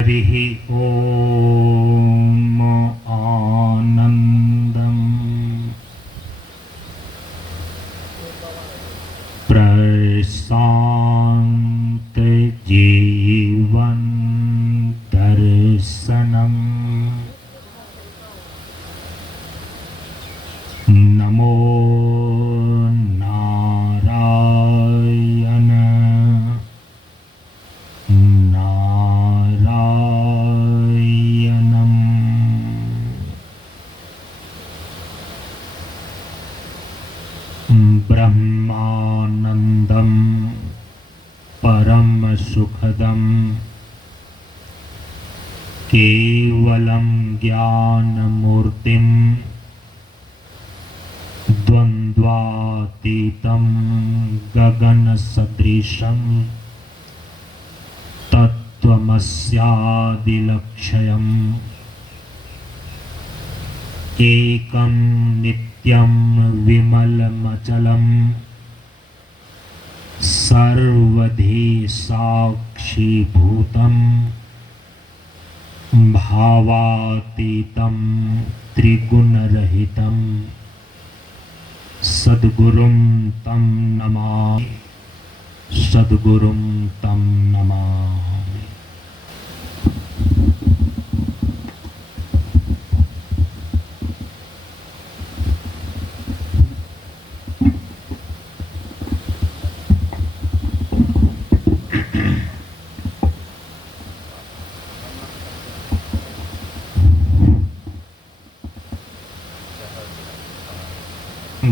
हरिः ॐ आनन्दम् प्रशान्त जीवन दर्शनम् नमो नारायण नारायणम्। ब्रह्मानन्दं परम सुखदं केवलं ज्ञानमूर्तिं द्वन्द्वातीतं गगनसदृशं तत्त्वमस्यादिलक्ष्यम् एकं नित्यं विमलमचलं सर्वधी साक्षीभूतं भावातीतं त्रिगुणरहितं सद्गुरुं तं नमामि, सद्गुरुं तं नमामि।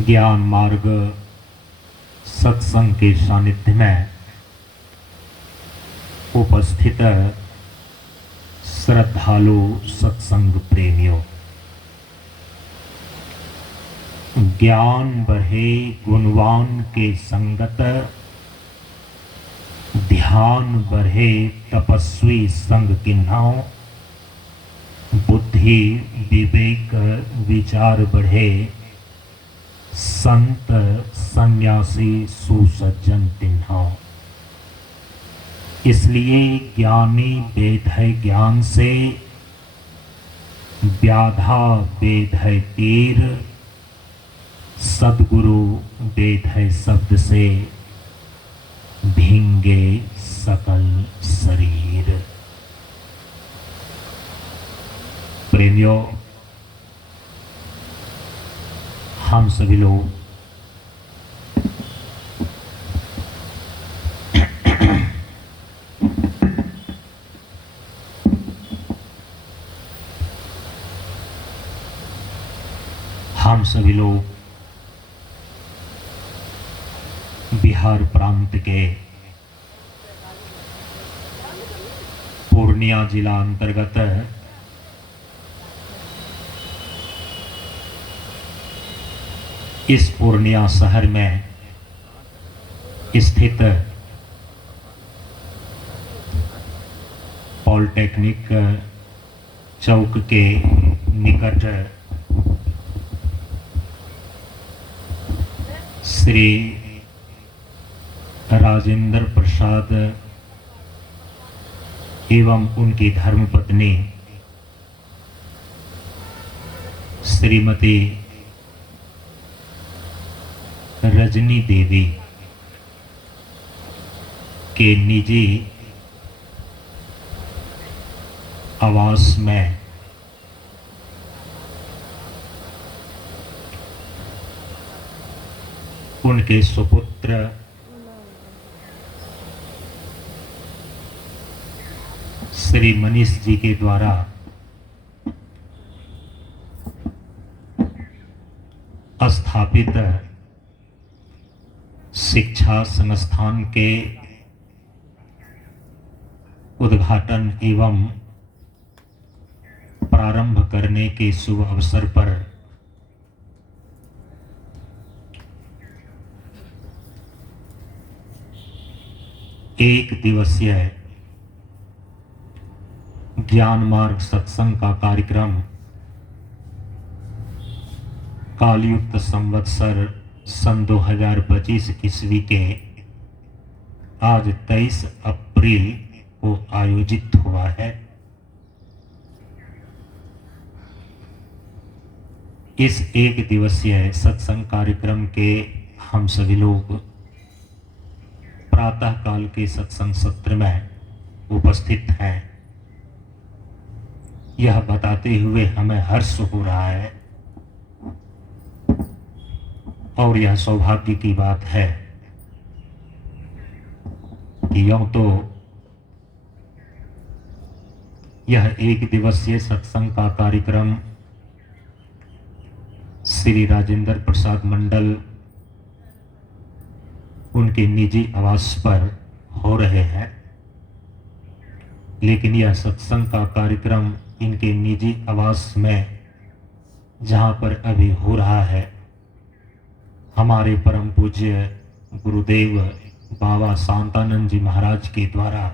ज्ञान मार्ग सत्संग के सानिध्य में उपस्थित श्रद्धालु सत्संग प्रेमियों, ज्ञान बढ़े गुणवान के संगत, ध्यान बढ़े तपस्वी संग किन्हाओ, बुद्धि विवेक विचार बढ़े संत सन्यासी सुसज्जन तिन्हाओ। इसलिए ज्ञानी वेद है ज्ञान से, व्याधा वेद है तीर, सद्गुरु वेद है शब्द से, भींगे सकल शरीर। प्रेमियों, हम सभी लोग बिहार प्रांत के पूर्णिया जिला अंतर्गत इस पूर्णिया शहर में स्थित पॉलिटेक्निक चौक के निकट श्री राजेंद्र प्रसाद एवं उनकी धर्मपत्नी श्रीमती रजनी देवी के निजी आवास में उनके सुपुत्र श्री मनीष जी के द्वारा स्थापित शिक्षा संस्थान के उद्घाटन एवं प्रारंभ करने के शुभ अवसर पर एक दिवसीय ज्ञान मार्ग सत्संग का कार्यक्रम कालयुक्त संवत्सर सन 2025 ईस्वी के आज 23 अप्रैल को आयोजित हुआ है। इस एक दिवसीय सत्संग कार्यक्रम के हम सभी लोग प्रातः काल के सत्संग सत्र में उपस्थित हैं। यह बताते हुए हमें हर्ष हो रहा है और यह सौभाग्य की बात है कि यूं तो यह एक दिवसीय सत्संग का कार्यक्रम श्री राजेंद्र प्रसाद मंडल उनके निजी आवास पर हो रहे हैं, लेकिन यह सत्संग का कार्यक्रम इनके निजी आवास में जहाँ पर अभी हो रहा है, हमारे परम पूज्य गुरुदेव बाबा शांतानंद जी महाराज के द्वारा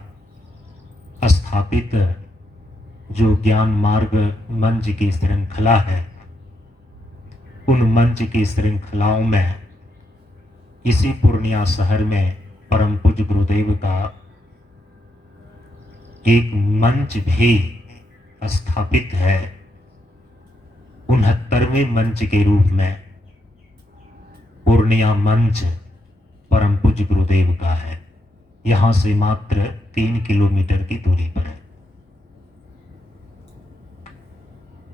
स्थापित जो ज्ञान मार्ग मंच की श्रृंखला है, उन मंच की श्रृंखलाओं में इसी पूर्णिया शहर में परम पूज्य गुरुदेव का एक मंच भी स्थापित है। 69वें मंच के रूप में पूर्णिया मंच परम पूज्य गुरुदेव का है। यहाँ से मात्र 3 किलोमीटर की दूरी पर है।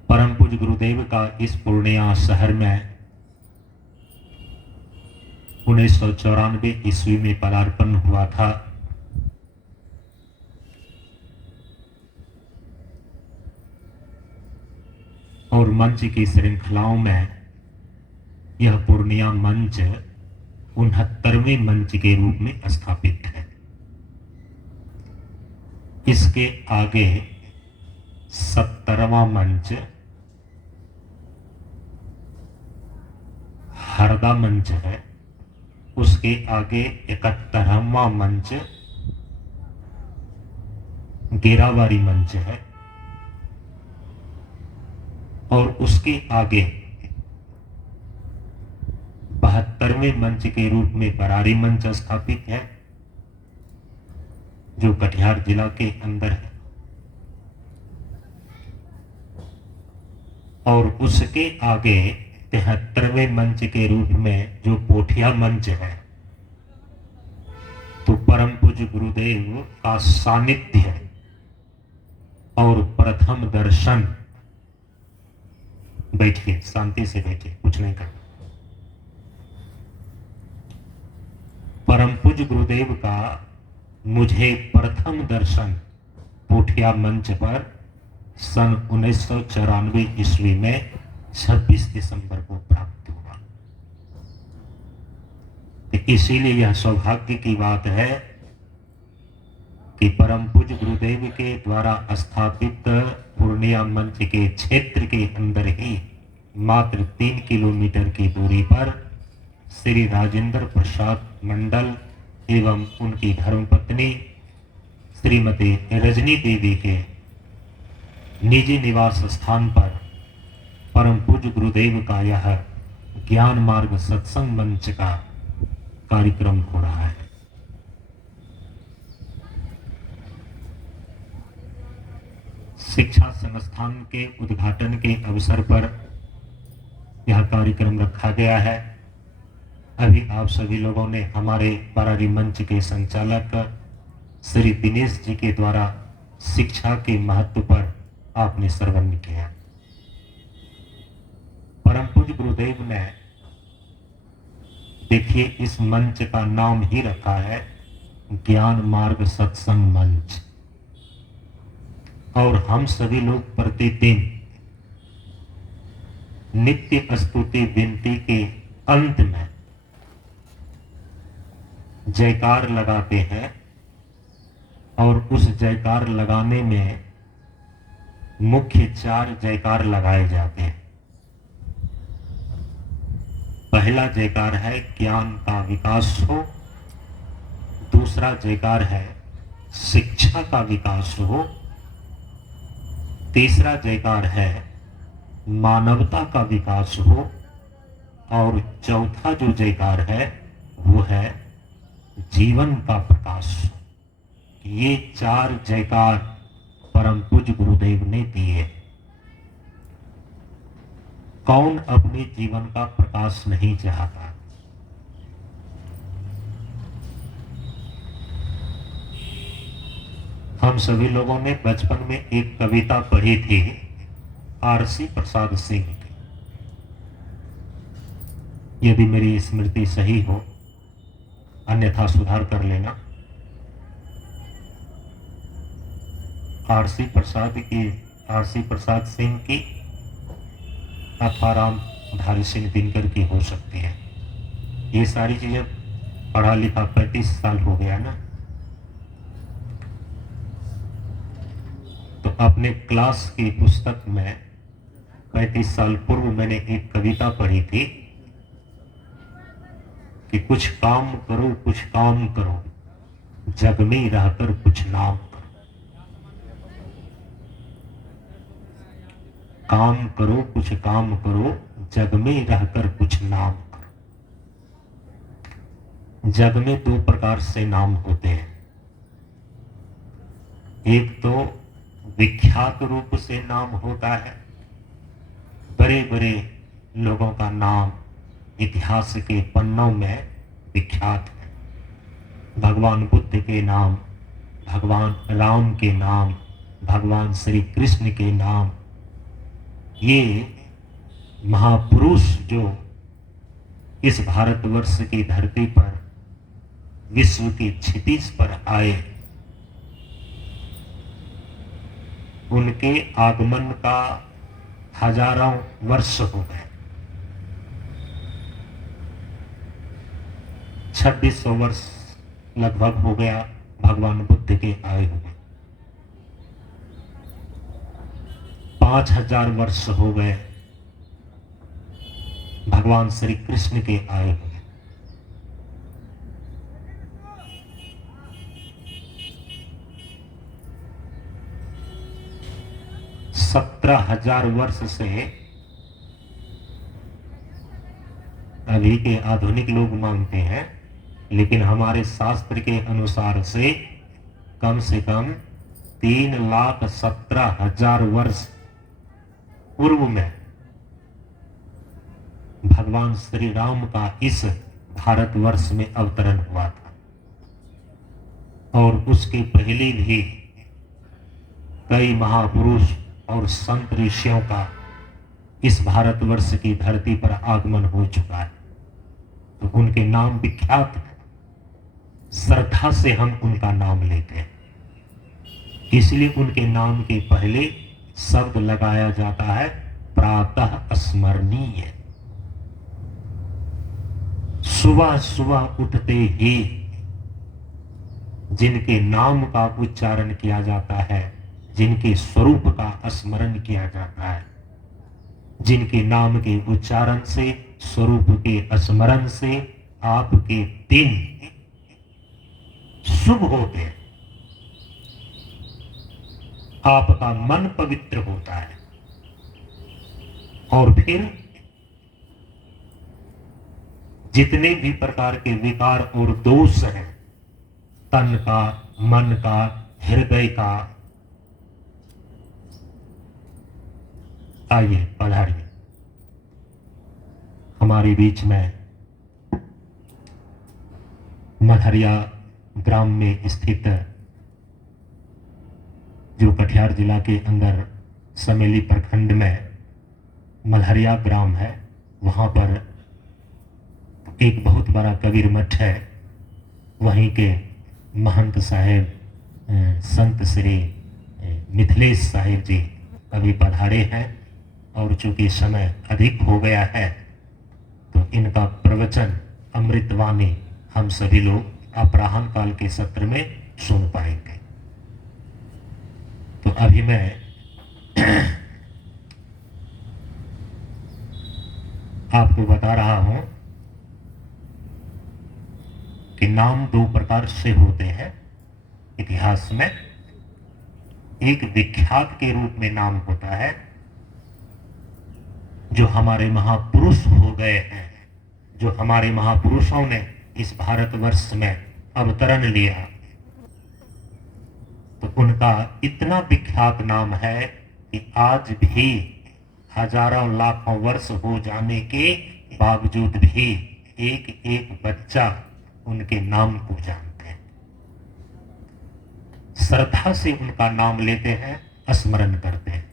परम पूज्य गुरुदेव का इस पूर्णिया शहर में 1994 ईस्वी में पदार्पण हुआ था। और मंच की श्रृंखलाओं में यह पूर्णिया मंच 69वें मंच के रूप में स्थापित है। इसके आगे 70वां मंच हरदा मंच है। उसके आगे 71वां मंच गेरावारी मंच है और उसके आगे 72वें मंच के रूप में बरारी मंच स्थापित है, जो कटिहार जिला के अंदर है। और उसके आगे 73वें मंच के रूप में जो पोठिया मंच है, तो परम पूज्य गुरुदेव का सानिध्य और प्रथम दर्शन। बैठिए, शांति से बैठिए, कुछ नहीं करना। परम पूज्य गुरुदेव का मुझे प्रथम दर्शन पोठिया मंच पर सन 1994 ईस्वी में 26 दिसंबर को प्राप्त हुआ। तो इसीलिए यह सौभाग्य की बात है कि परम पूज्य गुरुदेव के द्वारा स्थापित पूर्णिया मंच के क्षेत्र के अंदर ही मात्र 3 किलोमीटर की दूरी पर श्री राजेंद्र प्रसाद मंडल एवं उनकी धर्मपत्नी श्रीमती रजनी देवी के निजी निवास स्थान पर परम पूज्य गुरुदेव का यह ज्ञान मार्ग सत्संग मंच का कार्यक्रम हो रहा है। शिक्षा संस्थान के उद्घाटन के अवसर पर यह कार्यक्रम रखा गया है। अभी आप सभी लोगों ने हमारे बरारी मंच के संचालक श्री दिनेश जी के द्वारा शिक्षा के महत्व पर आपने श्रवण किया। परम पूज्य गुरुदेव ने, देखिए, इस मंच का नाम ही रखा है ज्ञान मार्ग सत्संग मंच। और हम सभी लोग प्रतिदिन नित्य स्तुति विनती के अंत में जयकार लगाते हैं और उस जयकार लगाने में मुख्य 4 जयकार लगाए जाते हैं। पहला जयकार है ज्ञान का विकास हो, दूसरा जयकार है शिक्षा का विकास हो, तीसरा जयकार है मानवता का विकास हो, और चौथा जो जयकार है वो है जीवन का प्रकाश हो। ये 4 जयकार परम पूज्य गुरुदेव ने दिए। कौन अपने जीवन का प्रकाश नहीं चाहता। हम सभी लोगों ने बचपन में एक कविता पढ़ी थी आरसी प्रसाद सिंह की, यदि मेरी स्मृति सही हो, अन्यथा सुधार कर लेना। आरसी प्रसाद सिंह की अथवा राम धारी सिंह दिनकर की हो सकती है। ये सारी चीजें पढ़ा लिखा 35 साल हो गया ना। तो अपने क्लास की पुस्तक में 35 साल पूर्व मैंने एक कविता पढ़ी थी कि कुछ काम करो, जग में रहकर कुछ नाम करो। कुछ काम करो, जग में रहकर कुछ नाम करो। जग में दो प्रकार से नाम होते हैं। एक तो विख्यात रूप से नाम होता है, बड़े बड़े लोगों का नाम इतिहास के पन्नों में विख्यात है। भगवान बुद्ध के नाम, भगवान राम के नाम, भगवान श्री कृष्ण के नाम, ये महापुरुष जो इस भारतवर्ष की धरती पर विश्व की क्षितिज पर आए, उनके आगमन का हजारों वर्ष हो गए। 2600 वर्ष लगभग हो गया भगवान बुद्ध के आए हुए। 5000 वर्ष हो गए भगवान श्री कृष्ण के आए हुए। 17,000 वर्ष से अभी के आधुनिक लोग मानते हैं, लेकिन हमारे शास्त्र के अनुसार से कम 3,17,000 वर्ष पूर्व में भगवान श्री राम का इस भारतवर्ष में अवतरण हुआ था। और उसके पहले भी कई महापुरुष और संत ऋषियों का इस भारतवर्ष की धरती पर आगमन हो चुका है। तो उनके नाम विख्यात हैं, श्रद्धा से हम उनका नाम लेते हैं। इसलिए उनके नाम के पहले शब्द लगाया जाता है प्रातः स्मरणीय। सुबह सुबह उठते ही जिनके नाम का उच्चारण किया जाता है, जिनके स्वरूप का स्मरण किया जाता है, जिनके नाम के उच्चारण से, स्वरूप के स्मरण से आपके दिन शुभ होते हैं, आपका मन पवित्र होता है। और फिर जितने भी प्रकार के विकार और दोष हैं, तन का, मन का, हृदय का, आइए पधारिए। हमारे बीच में मलहरिया ग्राम में स्थित, जो कटिहार जिला के अंदर समेली प्रखंड में मलहरिया ग्राम है, वहां पर एक बहुत बड़ा कबीर मठ है। वहीं के महंत साहेब संत श्री मिथिलेश साहेब जी अभी पधारे हैं, और चूंकि समय अधिक हो गया है तो इनका प्रवचन अमृतवाणी हम सभी लोग अपराह्न काल के सत्र में सुन पाएंगे। तो अभी मैं आपको बता रहा हूं कि नाम दो प्रकार से होते हैं इतिहास में। एक विख्यात के रूप में नाम होता है, जो हमारे महापुरुष हो गए हैं, जो हमारे महापुरुषों ने इस भारतवर्ष में अवतरण लिया, तो उनका इतना विख्यात नाम है कि आज भी हजारों लाखों वर्ष हो जाने के बावजूद भी एक एक बच्चा उनके नाम को जानते हैं, श्रद्धा से उनका नाम लेते हैं, स्मरण करते हैं।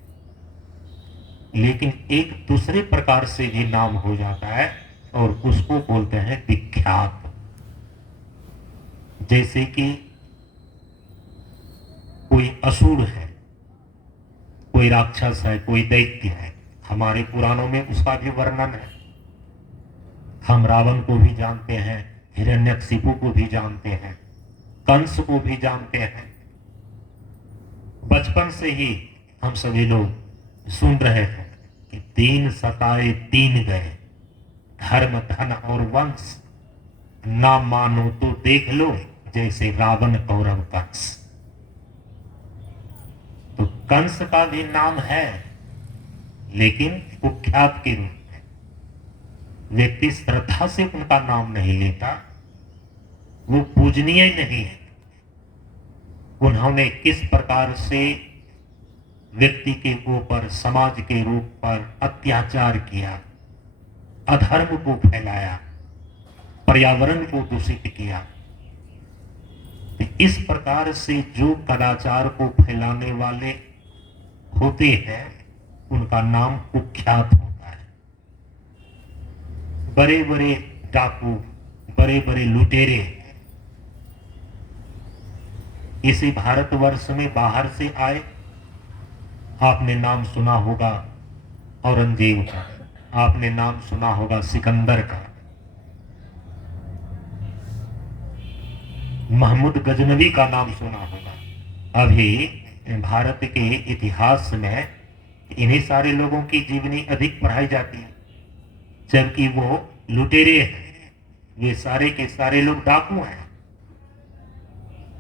लेकिन एक दूसरे प्रकार से भी नाम हो जाता है और उसको बोलते हैं विख्यात। जैसे कि कोई असुर है, कोई राक्षस है, कोई दैत्य है, हमारे पुराणों में उसका भी वर्णन है। हम रावण को भी जानते हैं, हिरण्यकशिपु को भी जानते हैं, कंस को भी जानते हैं। बचपन से ही हम सभी लोग सुन रहे हैं कि 3 सताए 3 गए, धर्म धन और वंश, ना मानो तो देख लो जैसे रावण कौरव कंस। तो कंस का भी नाम है, लेकिन कुख्यात के रूप में। व्यक्ति श्रद्धा से उनका नाम नहीं लेता, वो पूजनीय नहीं है। उन्होंने किस प्रकार से व्यक्ति के ऊपर, समाज के रूप पर अत्याचार किया, अधर्म को फैलाया, पर्यावरण को दूषित किया। इस प्रकार से जो कदाचार को फैलाने वाले होते हैं, उनका नाम कुख्यात होता है। बड़े बड़े डाकू, बड़े बड़े लुटेरे इसी भारतवर्ष में बाहर से आए। आपने नाम सुना होगा औरंगजेब का, आपने नाम सुना होगा सिकंदर का, महमूद गजनवी का नाम सुना होगा। अभी भारत के इतिहास में इन्हीं सारे लोगों की जीवनी अधिक पढ़ाई जाती है, जबकि वो लुटेरे हैं। वे सारे के सारे लोग डाकू हैं।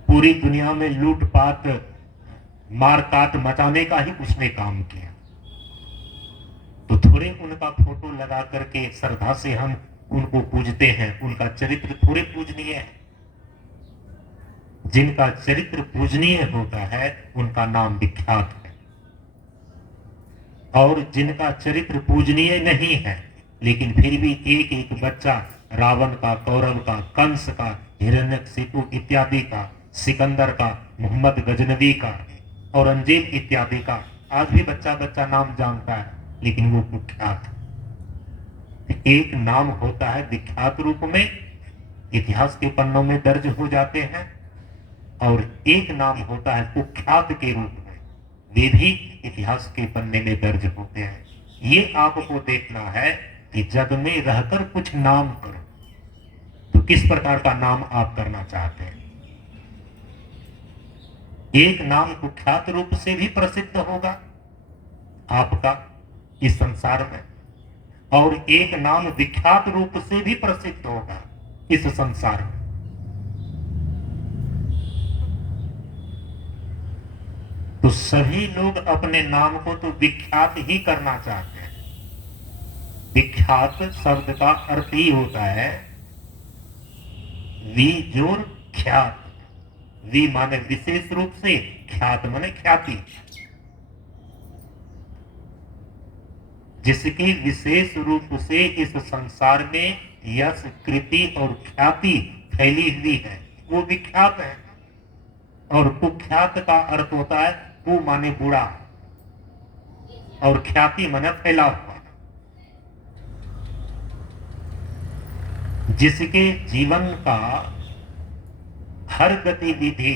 पूरी दुनिया में लूटपाट, मारकाट मचाने का ही उसने काम किया। तो थोड़े उनका फोटो लगा करके श्रद्धा से हम उनको पूजते हैं, उनका चरित्र थोड़े पूजनीय है। जिनका चरित्र पूजनीय होता है उनका नाम विख्यात है, और जिनका चरित्र पूजनीय नहीं है लेकिन फिर भी एक एक बच्चा रावण का, कौरव का, कंस का, हिरण्यकशिपु इत्यादि का, सिकंदर का, मोहम्मद गजनवी का, औरंगजेब इत्यादि का आज भी बच्चा बच्चा नाम जानता है, लेकिन वो कुख्यात है। एक नाम होता है विख्यात रूप में, इतिहास के पन्नों में दर्ज हो जाते हैं, और एक नाम होता है कुख्यात के रूप में, वे भी इतिहास के पन्ने में दर्ज होते हैं। ये आपको देखना है कि जग में रहकर कुछ नाम करो, तो किस प्रकार का नाम आप करना चाहते हैं। एक नाम कुख्यात रूप से भी प्रसिद्ध होगा आपका इस संसार में, और एक नाम विख्यात रूप से भी प्रसिद्ध होगा इस संसार में। तो सभी लोग अपने नाम को तो विख्यात ही करना चाहते हैं। विख्यात शब्द का अर्थ ही होता है वी जोर ख्यात। वी माने विशेष रूप से, ख्यात माने ख्याति। जिसकी विशेष रूप से इस संसार में यश, कृति और ख्याति फैली हुई है, वो विख्यात है। और कुख्यात का अर्थ होता है कु माने बुरा, और ख्याति माने फैला हुआ। जिसके जीवन का हर गतिविधि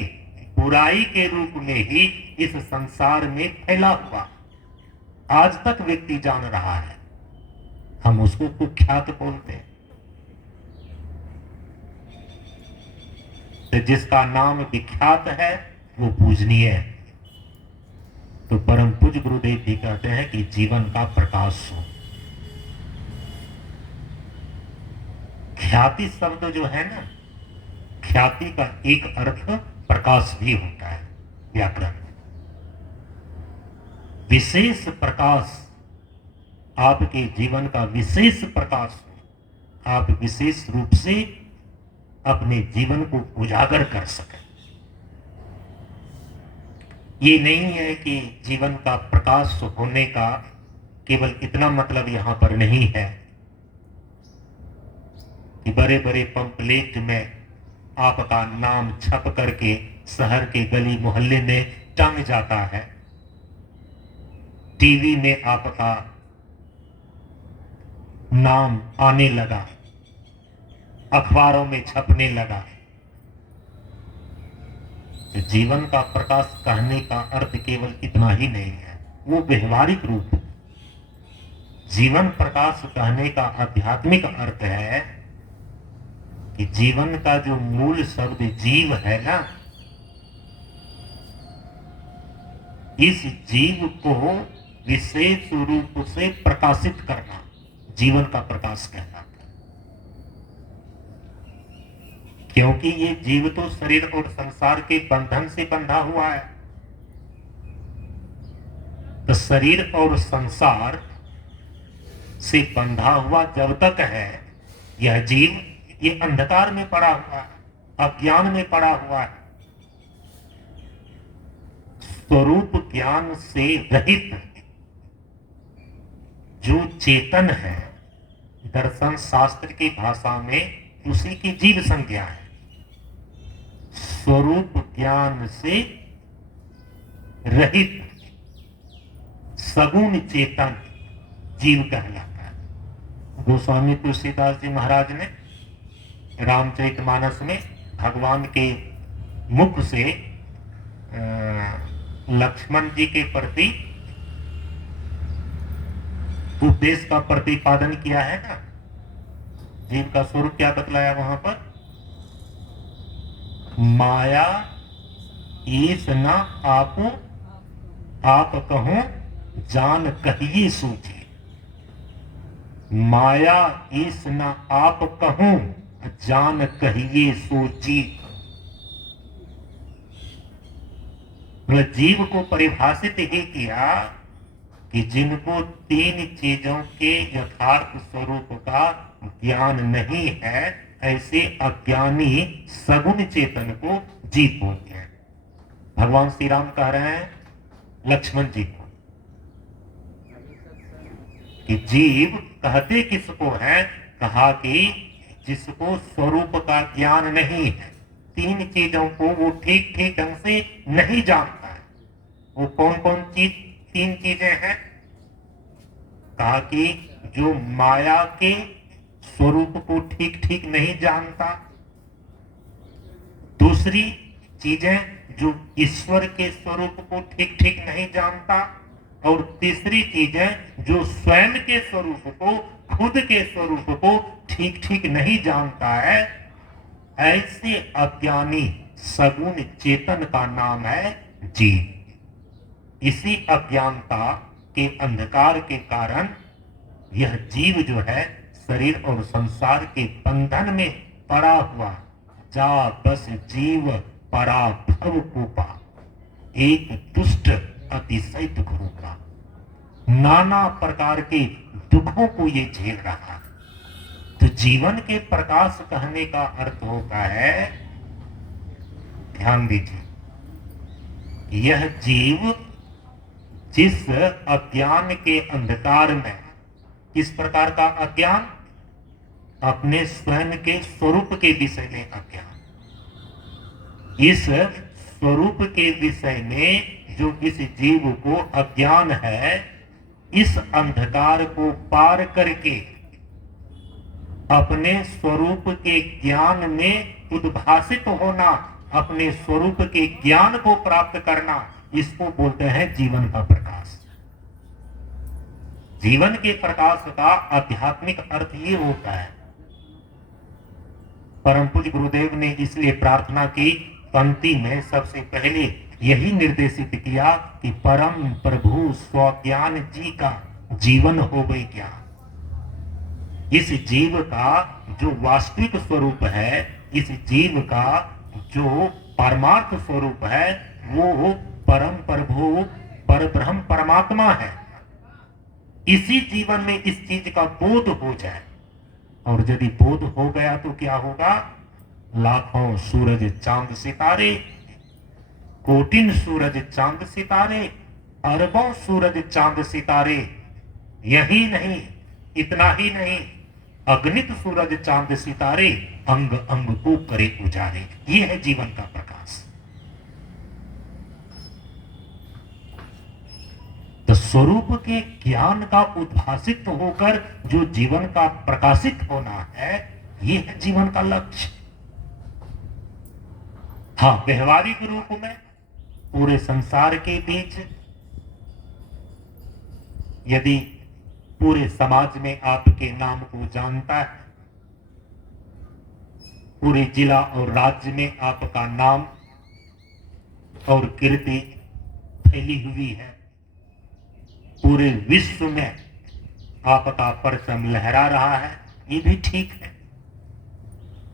बुराई के रूप में ही इस संसार में फैला हुआ आज तक व्यक्ति जान रहा है, हम उसको कुख्यात बोलते हैं। तो जिसका नाम विख्यात है वो पूजनीय है। तो परम पूज्य गुरुदेव जी कहते हैं कि जीवन का प्रकाश हो। ख्याति शब्द जो है ना, ख्याति का एक अर्थ प्रकाश भी होता है व्याकरण में। विशेष प्रकाश, आपके जीवन का विशेष प्रकाश हो, आप विशेष रूप से अपने जीवन को उजागर कर सकें। ये नहीं है कि जीवन का प्रकाश होने का केवल इतना मतलब यहां पर नहीं है कि बड़े बड़े पंपलेट में आपका नाम छप करके शहर के गली मोहल्ले में टंग जाता है, टीवी में आपका नाम आने लगा, अखबारों में छपने लगा। तो जीवन का प्रकाश कहने का अर्थ केवल इतना ही नहीं है, वो व्यवहारिक रूप। जीवन प्रकाश कहने का आध्यात्मिक अर्थ है कि जीवन का जो मूल शब्द जीव है ना, इस जीव को विशेष रूप से प्रकाशित करना जीवन का प्रकाश कहलाता है। क्योंकि ये जीव तो शरीर और संसार के बंधन से बंधा हुआ है। तो शरीर और संसार से बंधा हुआ जब तक है यह जीव, ये अंधकार में पड़ा हुआ है, अज्ञान में पड़ा हुआ है। स्वरूप ज्ञान से रहित जो चेतन है, दर्शन शास्त्र की भाषा में उसी की जीव संज्ञा है। स्वरूप ज्ञान से रहित सगुण चेतन जीव कहलाता है। गोस्वामी तुलसीदास जी महाराज ने रामचरितमानस में भगवान के मुख से लक्ष्मण जी के प्रति उपदेश का प्रतिपादन किया है ना। जीव का स्वरूप क्या बतलाया वहां पर? माया ईस न आपो आप कहो जान कहिए सूझे। माया ईस न आप कहो जान कहिए सूझी। जीव को परिभाषित ही किया कि जिनको तीन चीजों के यथार्थ स्वरूप का ज्ञान नहीं है, ऐसे अज्ञानी सगुण चेतन को जीव बोलते हैं। भगवान श्री राम कह रहे हैं लक्ष्मण जी को कि जीव कहते किसको है? कहा कि जिसको स्वरूप का ज्ञान नहीं है, तीन चीजों को वो ठीक ठीक ढंग से नहीं जानता है। वो कौन कौन चीज, तीन चीजें हैं? कहा कि जो माया के स्वरूप को ठीक ठीक नहीं जानता, दूसरी चीजें जो ईश्वर के स्वरूप को ठीक ठीक नहीं जानता, और तीसरी चीजें जो स्वयं के स्वरूप को, खुद के स्वरूप को ठीक ठीक नहीं जानता है। ऐसे अज्ञानी सगुण चेतन का नाम है जीव। इसी अज्ञानता के अंधकार के कारण यह जीव जो है शरीर और संसार के बंधन में पड़ा हुआ, जा बस जीव परा भव कूपा, एक दुष्ट अतिशय दुख रूपा। नाना प्रकार के दुखों को ये झेल रहा है। तो जीवन के प्रकाश कहने का अर्थ होता है, ध्यान दीजिए, यह जीव जिस अज्ञान के अंधकार में, किस प्रकार का अज्ञान? अपने स्वयं के स्वरूप के विषय में अज्ञान। इस स्वरूप के विषय में जो इस जीव को अज्ञान है, इस अंधकार को पार करके अपने स्वरूप के ज्ञान में उद्भासित होना, अपने स्वरूप के ज्ञान को प्राप्त करना, इसको बोलते हैं जीवन का प्रकाश। जीवन के प्रकाश का आध्यात्मिक अर्थ ये होता है। परम पूज्य गुरुदेव ने इसलिए प्रार्थना की पंक्ति में सबसे पहले यही निर्देशित किया कि परम प्रभु स्वज्ञान जी का जीवन हो गई ज्ञान। इस जीव का जो वास्तविक स्वरूप है, इस जीव का जो परमार्थ स्वरूप है, वो परम प्रभु परब्रह्म परमात्मा है। इसी जीवन में इस चीज का बोध हो जाए, और यदि बोध हो गया तो क्या होगा? लाखों सूरज चांद सितारे, कोटिन सूरज चांद सितारे, अरबों सूरज चांद सितारे यही नहीं, इतना ही नहीं, अगणित सूरज चांद सितारे अंग अंग को करे उजारे। ये है जीवन का प्रकाश। तो स्वरूप के ज्ञान का उद्भासित होकर जो जीवन का प्रकाशित होना है, ये है जीवन का लक्ष्य। हाँ, व्यवहारिक रूप में पूरे संसार के बीच यदि पूरे समाज में आपके नाम को जानता है, पूरे जिला और राज्य में आपका नाम और कीर्ति फैली हुई है, पूरे विश्व में आपका परचम लहरा रहा है, ये भी ठीक है।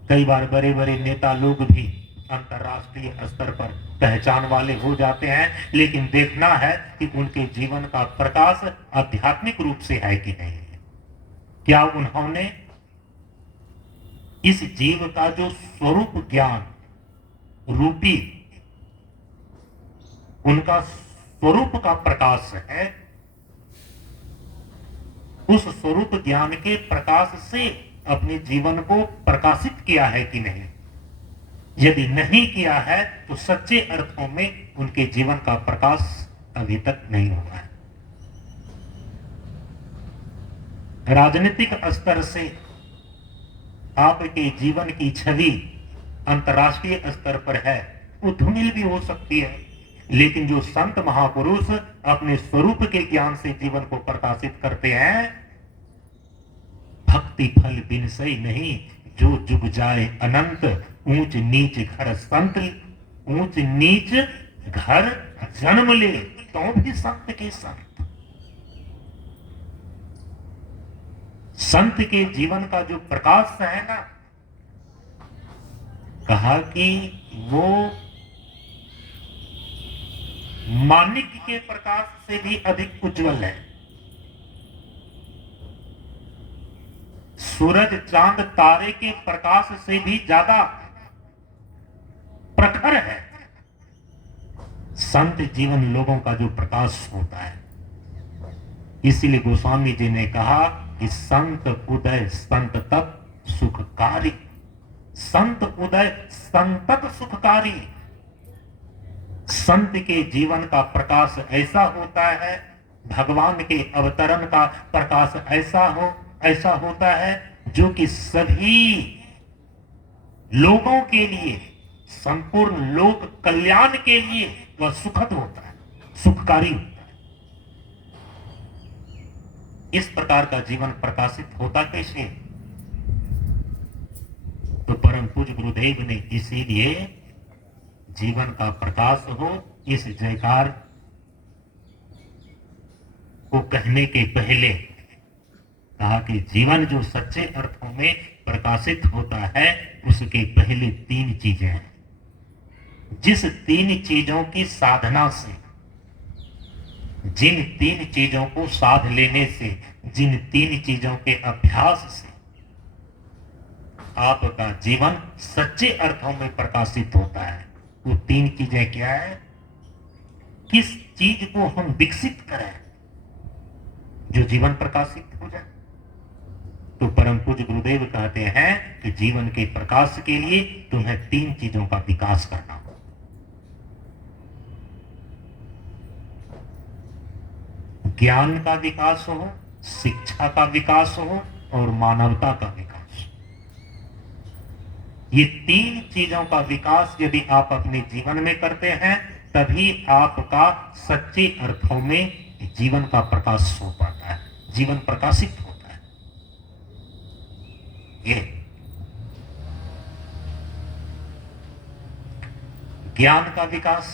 कई बार बड़े बड़े नेता लोग भी अंतर्राष्ट्रीय स्तर पर पहचान वाले हो जाते हैं, लेकिन देखना है कि उनके जीवन का प्रकाश आध्यात्मिक रूप से है कि नहीं है। क्या उन्होंने इस जीव का जो स्वरूप ज्ञान रूपी उनका स्वरूप का प्रकाश है, उस स्वरूप ज्ञान के प्रकाश से अपने जीवन को प्रकाशित किया है कि नहीं? यदि नहीं किया है तो सच्चे अर्थों में उनके जीवन का प्रकाश अभी तक नहीं हुआ है। राजनीतिक स्तर से आपके जीवन की छवि अंतर्राष्ट्रीय स्तर पर है, वो धूमिल भी हो सकती है, लेकिन जो संत महापुरुष अपने स्वरूप के ज्ञान से जीवन को प्रकाशित करते हैं, भक्ति फल बिन सही नहीं, जो जुग जाए अनंत, ऊंच नीच घर संत, ऊंच नीच घर जन्म ले तो भी संत के संत। संत के जीवन का जो प्रकाश है ना, कहा कि वो माणिक के प्रकाश से भी अधिक उज्जवल है, सूरज चांद तारे के प्रकाश से भी ज्यादा प्रखर है। संत जीवन लोगों का जो प्रकाश होता है, इसीलिए गोस्वामी जी ने कहा कि संत उदय संत तक सुखकारी, संत उदय संतक सुखकारी। संत के जीवन का प्रकाश ऐसा होता है, भगवान के अवतरण का प्रकाश ऐसा होता है जो कि सभी लोगों के लिए, संपूर्ण लोक कल्याण के लिए वह सुखद होता है, सुखकारी होता है। इस प्रकार का जीवन प्रकाशित होता कैसे? तो परम पूज्य गुरुदेव ने इसीलिए जीवन का प्रकाश हो इस जयकार को कहने के पहले कहा कि जीवन जो सच्चे अर्थों में प्रकाशित होता है, उसके पहले 3 चीजें हैं। जिस 3 चीजों की साधना से, जिन 3 चीजों को साध लेने से, जिन 3 चीजों के अभ्यास से आपका जीवन सच्चे अर्थों में प्रकाशित होता है, वो 3 चीजें क्या है? किस चीज को हम विकसित करें जो जीवन प्रकाशित हो जाए? तो परम पूज्य गुरुदेव कहते हैं कि जीवन के प्रकाश के लिए तुम्हें 3 चीजों का विकास करना हो। ज्ञान का विकास हो, शिक्षा का विकास हो और मानवता का विकास। ये 3 चीजों का विकास यदि आप अपने जीवन में करते हैं, तभी आपका सच्चे अर्थों में जीवन का प्रकाश हो पाता है, जीवन प्रकाशित होता है। ये ज्ञान का विकास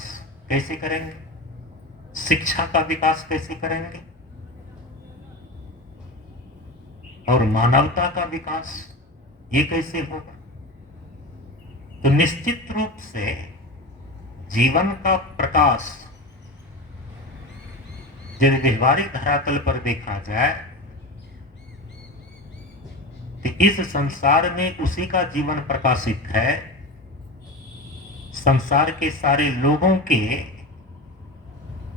कैसे करेंगे, शिक्षा का विकास कैसे करेंगे और मानवता का विकास ये कैसे होगा? तो निश्चित रूप से जीवन का प्रकाश यदि व्यवहारिक धरातल पर देखा जाए तो इस संसार में उसी का जीवन प्रकाशित है। संसार के सारे लोगों के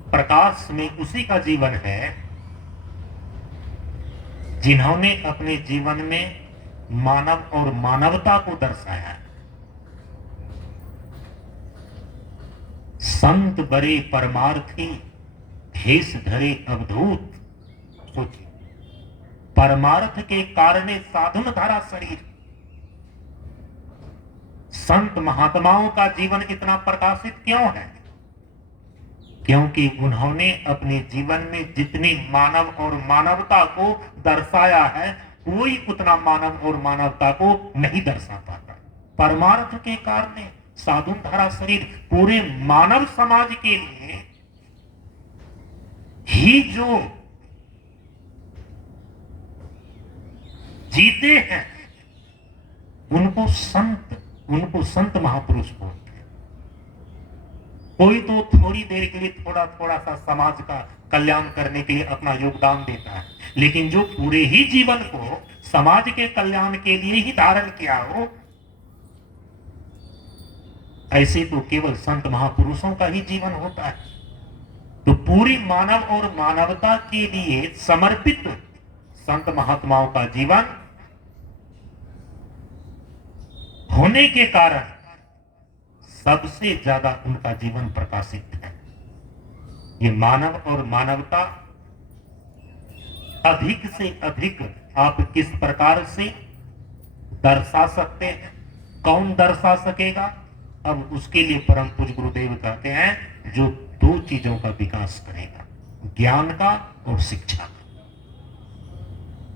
प्रकाश में उसी का जीवन है जिन्होंने अपने जीवन में मानव और मानवता को दर्शाया है। संत बड़े परमार्थी, भेष धरे अवधूत। सोचिए, परमार्थ के कारणे साधुन धरा शरीर। संत महात्माओं का जीवन इतना प्रकाशित क्यों है? क्योंकि उन्होंने अपने जीवन में जितनी मानव और मानवता को दर्शाया है, कोई उतना मानव और मानवता को नहीं दर्शा पाता। परमार्थ के कारण साधु धारा शरीर पूरे मानव समाज के लिए ही जो जीते हैं उनको संत महापुरुष बोलते हैं। कोई तो थोड़ी देर के लिए थोड़ा सा समाज का कल्याण करने के लिए अपना योगदान देता है, लेकिन जो पूरे ही जीवन को समाज के कल्याण के लिए ही धारण किया हो, ऐसे तो केवल संत महापुरुषों का ही जीवन होता है। तो पूरी मानव और मानवता के लिए समर्पित संत महात्माओं का जीवन होने के कारण सबसे ज्यादा उनका जीवन प्रकाशित है। ये मानव और मानवता अधिक से अधिक आप किस प्रकार से दर्शा सकते हैं, कौन दर्शा सकेगा? अब उसके लिए परम पूज्य गुरुदेव कहते हैं जो दो चीजों का विकास करेगा, ज्ञान का और शिक्षा का।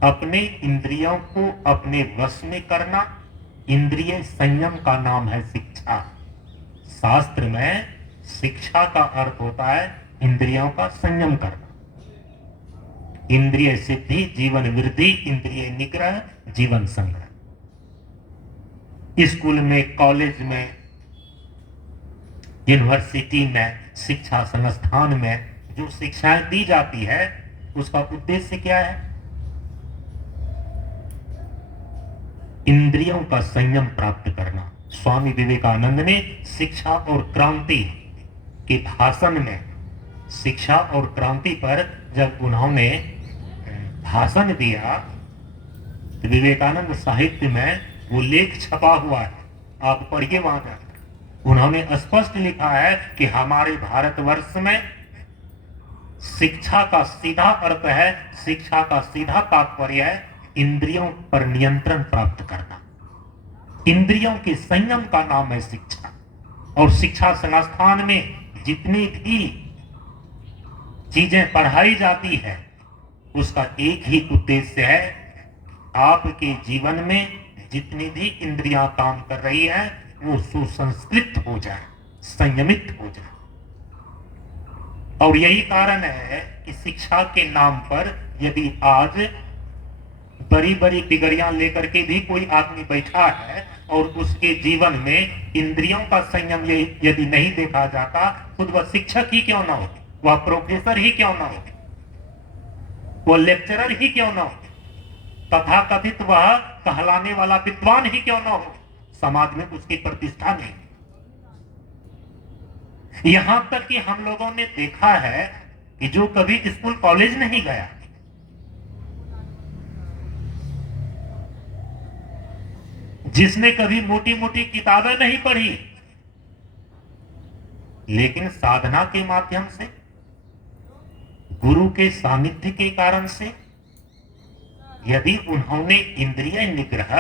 अपने इंद्रियों को अपने वश में करना, इंद्रिय संयम का नाम है शिक्षा। शास्त्र में शिक्षा का अर्थ होता है इंद्रियों का संयम करना। इंद्रिय सिद्धि जीवन वृद्धि, इंद्रिय निग्रह जीवन संग्रह। स्कूल में, कॉलेज में, यूनिवर्सिटी में, शिक्षा संस्थान में जो शिक्षाएं दी जाती है उसका उद्देश्य क्या है? इंद्रियों का संयम प्राप्त करना। स्वामी विवेकानंद ने शिक्षा और क्रांति के भाषण में, शिक्षा और क्रांति पर जब उन्होंने भाषण दिया तो विवेकानंद साहित्य में वो लेख छपा हुआ है, आप पढ़िए वहां पर। उन्होंने स्पष्ट लिखा है कि हमारे भारतवर्ष में शिक्षा का सीधा अर्थ है, शिक्षा का सीधा तात्पर्य है इंद्रियों पर नियंत्रण प्राप्त करना। इंद्रियों के संयम का नाम है शिक्षा। और शिक्षा संस्थान में जितनी भी चीजें पढ़ाई जाती है उसका एक ही उद्देश्य है, आपके जीवन में जितनी भी इंद्रियां काम कर रही है वो सुसंस्कृत हो जाए, संयमित हो जाए। और यही कारण है कि शिक्षा के नाम पर यदि आज बड़ी बड़ी डिग्रियां लेकर के भी कोई आदमी बैठा है और उसके जीवन में इंद्रियों का संयम यदि नहीं देखा जाता, खुद वह शिक्षक ही क्यों ना हो, वह प्रोफेसर ही क्यों ना हो, वह लेक्चरर ही क्यों ना हो, तथा कथित वह कहलाने वाला विद्वान ही क्यों ना हो, समाज में उसकी प्रतिष्ठा नहीं। यहां तक कि हम लोगों ने देखा है कि जो कभी स्कूल कॉलेज नहीं गया, जिसने कभी मोटी मोटी किताबें नहीं पढ़ी, लेकिन साधना के माध्यम से, गुरु के सानिध्य के कारण से यदि उन्होंने इंद्रिय निग्रह,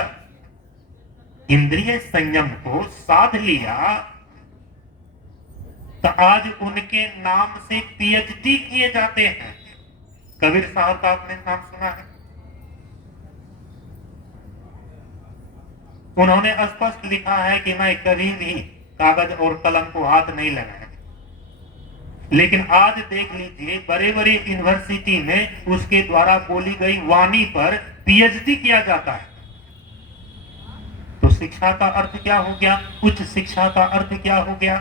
इंद्रिय संयम को साध लिया तो आज उनके नाम से पीएचडी किए जाते हैं। कबीर साहब का आपने नाम सुना है? उन्होंने स्पष्ट लिखा है कि मैं कभी भी कागज और कलम को हाथ नहीं लगाया, लेकिन आज देख लीजिए बड़े बड़े यूनिवर्सिटी में उसके द्वारा बोली गई वाणी पर पीएचडी किया जाता है। तो शिक्षा का अर्थ क्या हो गया? उच्च शिक्षा का अर्थ क्या हो गया?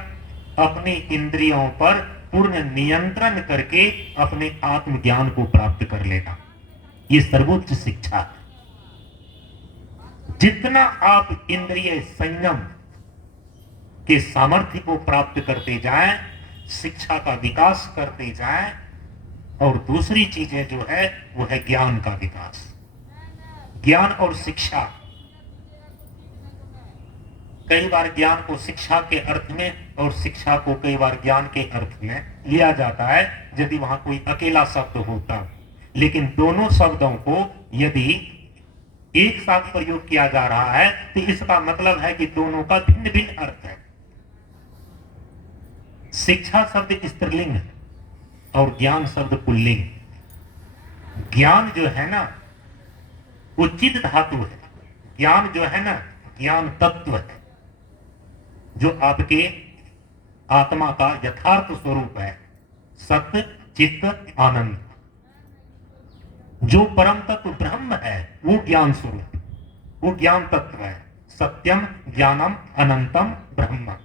अपने इंद्रियों पर पूर्ण नियंत्रण करके अपने आत्मज्ञान को प्राप्त कर लेना, ये सर्वोच्च शिक्षा है। जितना आप इंद्रिय संयम के सामर्थ्य को प्राप्त करते जाएं, शिक्षा का विकास करते जाएं, और दूसरी चीजें जो है वो है ज्ञान का विकास। ज्ञान और शिक्षा, कई बार ज्ञान को शिक्षा के अर्थ में और शिक्षा को कई बार ज्ञान के अर्थ में लिया जाता है, यदि वहां कोई अकेला शब्द होता। लेकिन दोनों शब्दों को यदि एक साथ प्रयोग किया जा रहा है तो इसका मतलब है कि दोनों का भिन्न भिन्न अर्थ है। शिक्षा शब्द स्त्रीलिंग है और ज्ञान शब्द पुल्लिंग। ज्ञान जो है ना उचित धातु है। ज्ञान जो है ना ज्ञान तत्व है, जो आपके आत्मा का यथार्थ स्वरूप है, सत्य चित्त आनंद। जो परम तत्व ब्रह्म है वो ज्ञान स्वरूप, वो ज्ञान तत्व है। सत्यम ज्ञानम अनंतम ब्रह्म।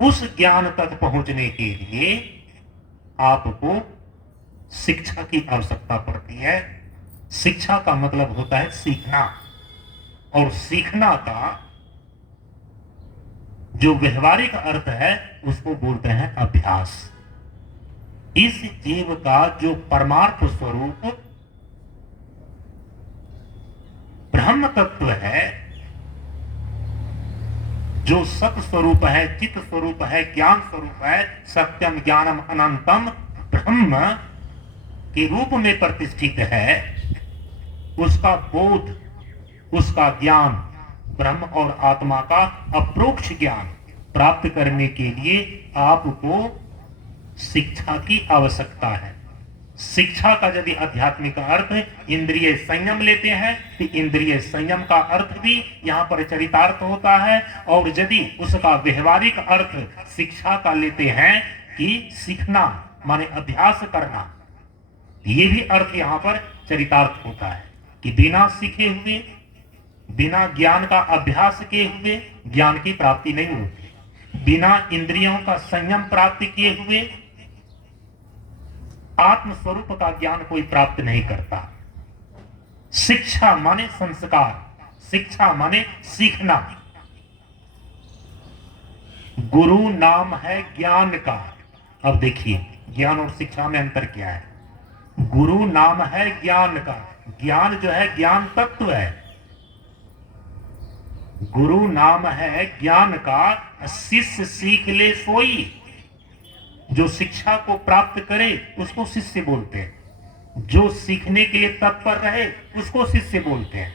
उस ज्ञान तक पहुंचने के लिए आपको शिक्षा की आवश्यकता पड़ती है। शिक्षा का मतलब होता है सीखना, और सीखना का जो व्यवहारिक अर्थ है उसको बोलते हैं अभ्यास। इस जीव का जो परमार्थ स्वरूप ब्रह्म तत्व है, जो सत स्वरूप है, चित स्वरूप है, ज्ञान स्वरूप है, सत्यम ज्ञानम अनंतम ब्रह्म के रूप में प्रतिष्ठित है, उसका बोध, उसका ज्ञान, ब्रह्म और आत्मा का अप्रोक्ष ज्ञान प्राप्त करने के लिए आपको शिक्षा की आवश्यकता है। शिक्षा का यदि आध्यात्मिक अर्थ इंद्रिय संयम लेते हैं तो इंद्रिय संयम का अर्थ भी यहाँ पर चरितार्थ होता है, और यदि उसका व्यवहारिक अर्थ शिक्षा का लेते हैं कि सीखना माने अभ्यास करना, ये भी अर्थ यहाँ पर चरितार्थ होता है कि बिना सीखे हुए, बिना ज्ञान का अभ्यास किए हुए ज्ञान की प्राप्ति नहीं होती। बिना इंद्रियों का संयम प्राप्त किए हुए आत्म स्वरूप का ज्ञान कोई प्राप्त नहीं करता। शिक्षा माने संस्कार, शिक्षा माने सीखना। गुरु नाम है ज्ञान का। अब देखिए ज्ञान और शिक्षा में अंतर क्या है। गुरु नाम है ज्ञान का। ज्ञान जो है ज्ञान तत्व है। गुरु नाम है ज्ञान का। शिष्य सीख ले सोई। जो शिक्षा को प्राप्त करे उसको शिष्य बोलते हैं। जो सीखने के लिए तत्पर रहे उसको शिष्य बोलते हैं।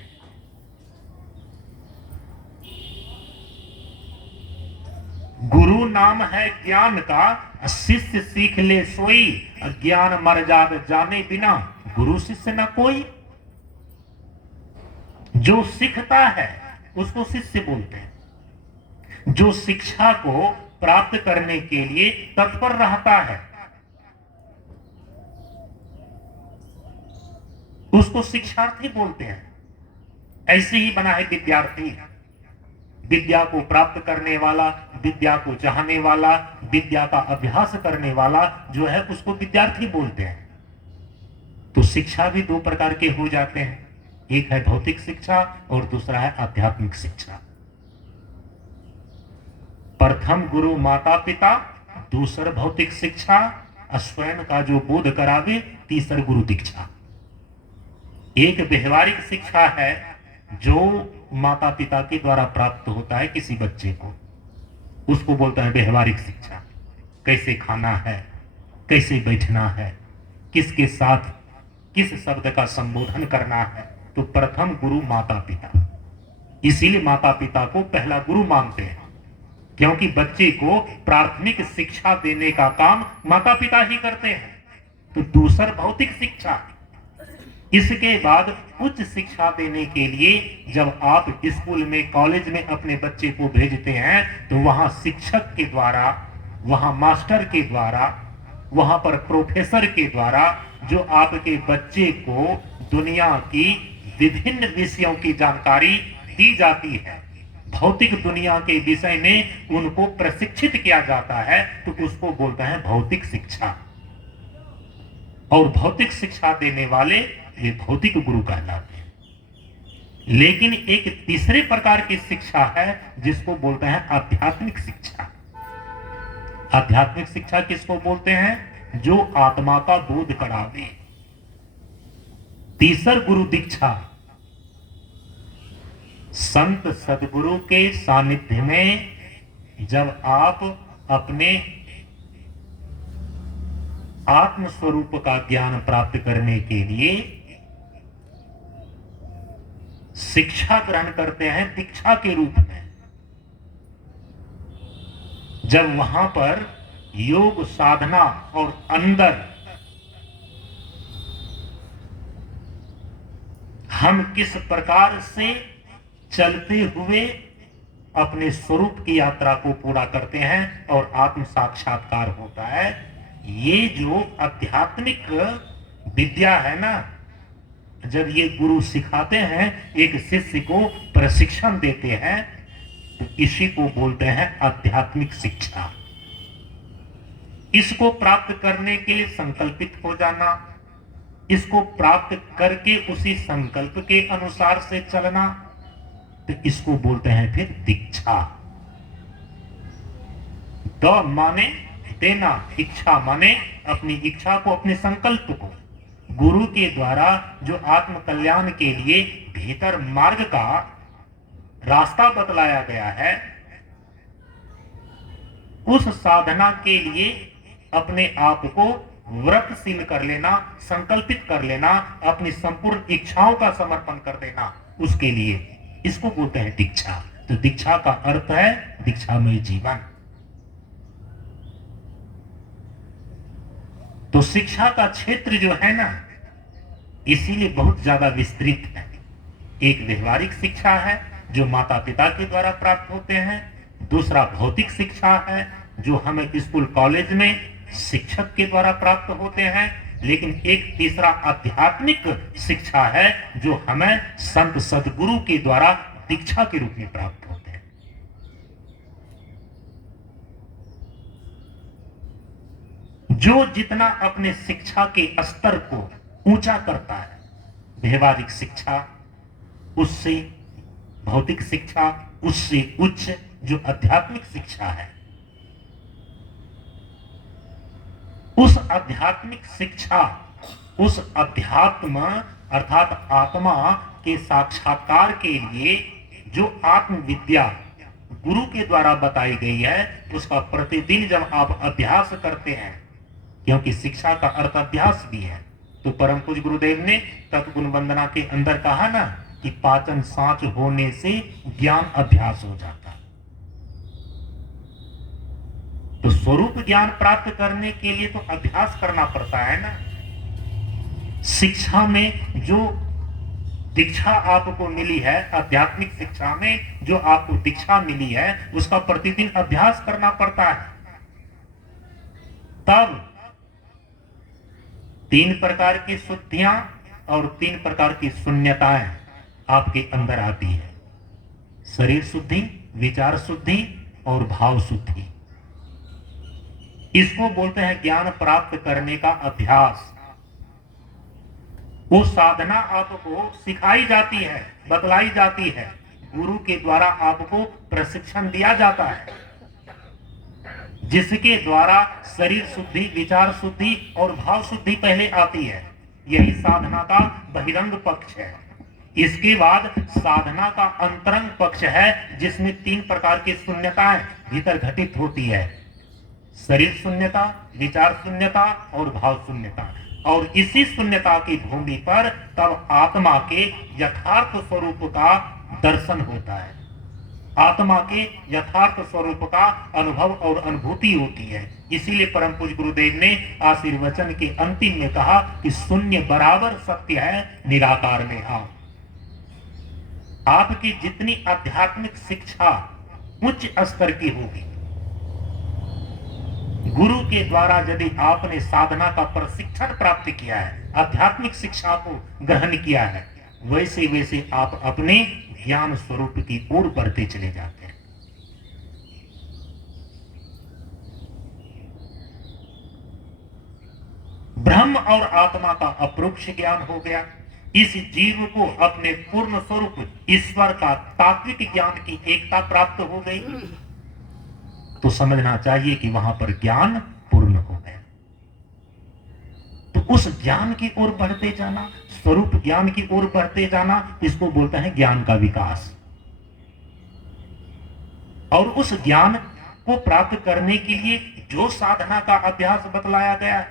गुरु नाम है ज्ञान का। शिष्य सीख ले सोई। ज्ञान मर जात जाने बिना गुरु शिष्य न कोई। जो सीखता है उसको शिष्य बोलते हैं। जो शिक्षा को प्राप्त करने के लिए तत्पर रहता है उसको शिक्षार्थी बोलते हैं। ऐसे ही बना है विद्यार्थी। विद्या को प्राप्त करने वाला, विद्या को चाहने वाला, विद्या का अभ्यास करने वाला जो है उसको विद्यार्थी बोलते हैं। तो शिक्षा भी दो प्रकार के हो जाते हैं। एक है भौतिक शिक्षा और दूसरा है आध्यात्मिक शिक्षा। प्रथम गुरु माता पिता, दूसर भौतिक शिक्षा, स्वयं का जो बोध करावे, तीसर गुरु दीक्षा। एक व्यवहारिक शिक्षा है जो माता पिता के द्वारा प्राप्त होता है किसी बच्चे को, उसको बोलता है व्यवहारिक शिक्षा। कैसे खाना है, कैसे बैठना है, किसके साथ किस शब्द का संबोधन करना है। तो प्रथम गुरु माता पिता। इसीलिए माता पिता को पहला गुरु मानते हैं, क्योंकि बच्चे को प्राथमिक शिक्षा देने का काम माता पिता ही करते हैं। तो दूसर भौतिक शिक्षा। इसके बाद उच्च शिक्षा देने के लिए जब आप स्कूल में, कॉलेज में अपने बच्चे को भेजते हैं तो वहां शिक्षक के द्वारा, वहां मास्टर के द्वारा, वहां पर प्रोफेसर के द्वारा जो आपके बच्चे को दुनिया की विभिन्न विषयों की जानकारी दी जाती है, भौतिक दुनिया के विषय में उनको प्रशिक्षित किया जाता है, तो उसको बोलते हैं भौतिक शिक्षा। और भौतिक शिक्षा देने वाले ये भौतिक गुरु कहलाते हैं। लेकिन एक तीसरे प्रकार की शिक्षा है जिसको बोलते हैं आध्यात्मिक शिक्षा। आध्यात्मिक शिक्षा किसको बोलते हैं? जो आत्मा का बोध करावे, तीसर गुरु दीक्षा संत सदगुरु के सानिध्य में जब आप अपने आत्म स्वरूप का ज्ञान प्राप्त करने के लिए शिक्षा ग्रहण करते हैं दीक्षा के रूप में, जब वहां पर योग साधना और अंदर हम किस प्रकार से चलते हुए अपने स्वरूप की यात्रा को पूरा करते हैं और आत्म साक्षात्कार होता है, ये जो आध्यात्मिक विद्या है ना, जब ये गुरु सिखाते हैं, एक शिष्य को प्रशिक्षण देते हैं, तो इसी को बोलते हैं आध्यात्मिक शिक्षा। इसको प्राप्त करने के लिए संकल्पित हो जाना, इसको प्राप्त करके उसी संकल्प के अनुसार से चलना, तो इसको बोलते हैं फिर दीक्षा। द माने देना, इच्छा माने अपनी इच्छा को, अपने संकल्प को गुरु के द्वारा जो आत्म कल्याण के लिए भीतर मार्ग का रास्ता बतलाया गया है, उस साधना के लिए अपने आप को व्रतशील कर लेना, संकल्पित कर लेना, अपनी संपूर्ण इच्छाओं का समर्पण कर देना उसके लिए, इसको बोलते हैं दीक्षा। तो दीक्षा का अर्थ है दीक्षामय जीवन। तो शिक्षा का क्षेत्र जो है ना, इसीलिए बहुत ज्यादा विस्तृत है। एक व्यवहारिक शिक्षा है जो माता पिता के द्वारा प्राप्त होते हैं, दूसरा भौतिक शिक्षा है जो हमें स्कूल कॉलेज में शिक्षक के द्वारा प्राप्त होते हैं, लेकिन एक तीसरा आध्यात्मिक शिक्षा है जो हमें संत सदगुरु के द्वारा दीक्षा के रूप में प्राप्त होते हैं। जो जितना अपने शिक्षा के स्तर को ऊंचा करता है, व्यवहारिक शिक्षा उससे, भौतिक शिक्षा उससे उच्च जो आध्यात्मिक शिक्षा है, उस आध्यात्मिक शिक्षा, उस अध्यात्म अर्थात आत्मा के साक्षात्कार के लिए जो आत्म विद्या गुरु के द्वारा बताई गई है, उसका प्रतिदिन जब आप अभ्यास करते हैं, क्योंकि शिक्षा का अर्थ अभ्यास भी है, तो परम पूज्य गुरुदेव ने तत्गुण वंदना के अंदर कहा ना कि पाचन सांच होने से ज्ञान अभ्यास हो जाता है। तो स्वरूप ज्ञान प्राप्त करने के लिए तो अभ्यास करना पड़ता है ना। शिक्षा में जो दीक्षा आपको मिली है, आध्यात्मिक शिक्षा में जो आपको दीक्षा मिली है, उसका प्रतिदिन अभ्यास करना पड़ता है। तब 3 प्रकार की शुद्धियां और 3 प्रकार की शून्यताएं आपके अंदर आती है। शरीर शुद्धि, विचार शुद्धि और भाव शुद्धि। इसको बोलते हैं ज्ञान प्राप्त करने का अभ्यास। वो साधना आपको सिखाई जाती है, बतलाई जाती है, गुरु के द्वारा आपको प्रशिक्षण दिया जाता है, जिसके द्वारा शरीर शुद्धि, विचार शुद्धि और भाव शुद्धि पहले आती है। यही साधना का बहिरंग पक्ष है। इसके बाद साधना का अंतरंग पक्ष है, जिसमें 3 प्रकार की शून्यताएं भीतर घटित होती है। शरीर शून्यता, विचार शून्यता और भाव शून्यता। और इसी शून्यता की भूमि पर तब आत्मा के यथार्थ स्वरूप का दर्शन होता है, आत्मा के यथार्थ स्वरूप का अनुभव और अनुभूति होती है। इसीलिए परम पूज्य गुरुदेव ने आशीर्वचन के अंतिम में कहा कि शून्य बराबर सत्य है, निराकार में आओ। आपकी जितनी आध्यात्मिक शिक्षा उच्च स्तर की होगी, गुरु के द्वारा यदि आपने साधना का प्रशिक्षण प्राप्त किया है, आध्यात्मिक शिक्षा को ग्रहण किया है, वैसे वैसे आप अपने ज्ञान स्वरूप की ओर बढ़ते चले जाते हैं। ब्रह्म और आत्मा का अपरोक्ष ज्ञान हो गया। इस जीव को अपने पूर्ण स्वरूप ईश्वर का तात्विक ज्ञान की एकता प्राप्त हो गई, तो समझना चाहिए कि वहां पर ज्ञान पूर्ण हो गया। तो उस ज्ञान की ओर बढ़ते जाना, स्वरूप ज्ञान की ओर बढ़ते जाना, इसको बोलते हैं ज्ञान का विकास। और उस ज्ञान को प्राप्त करने के लिए जो साधना का अभ्यास बतलाया गया है,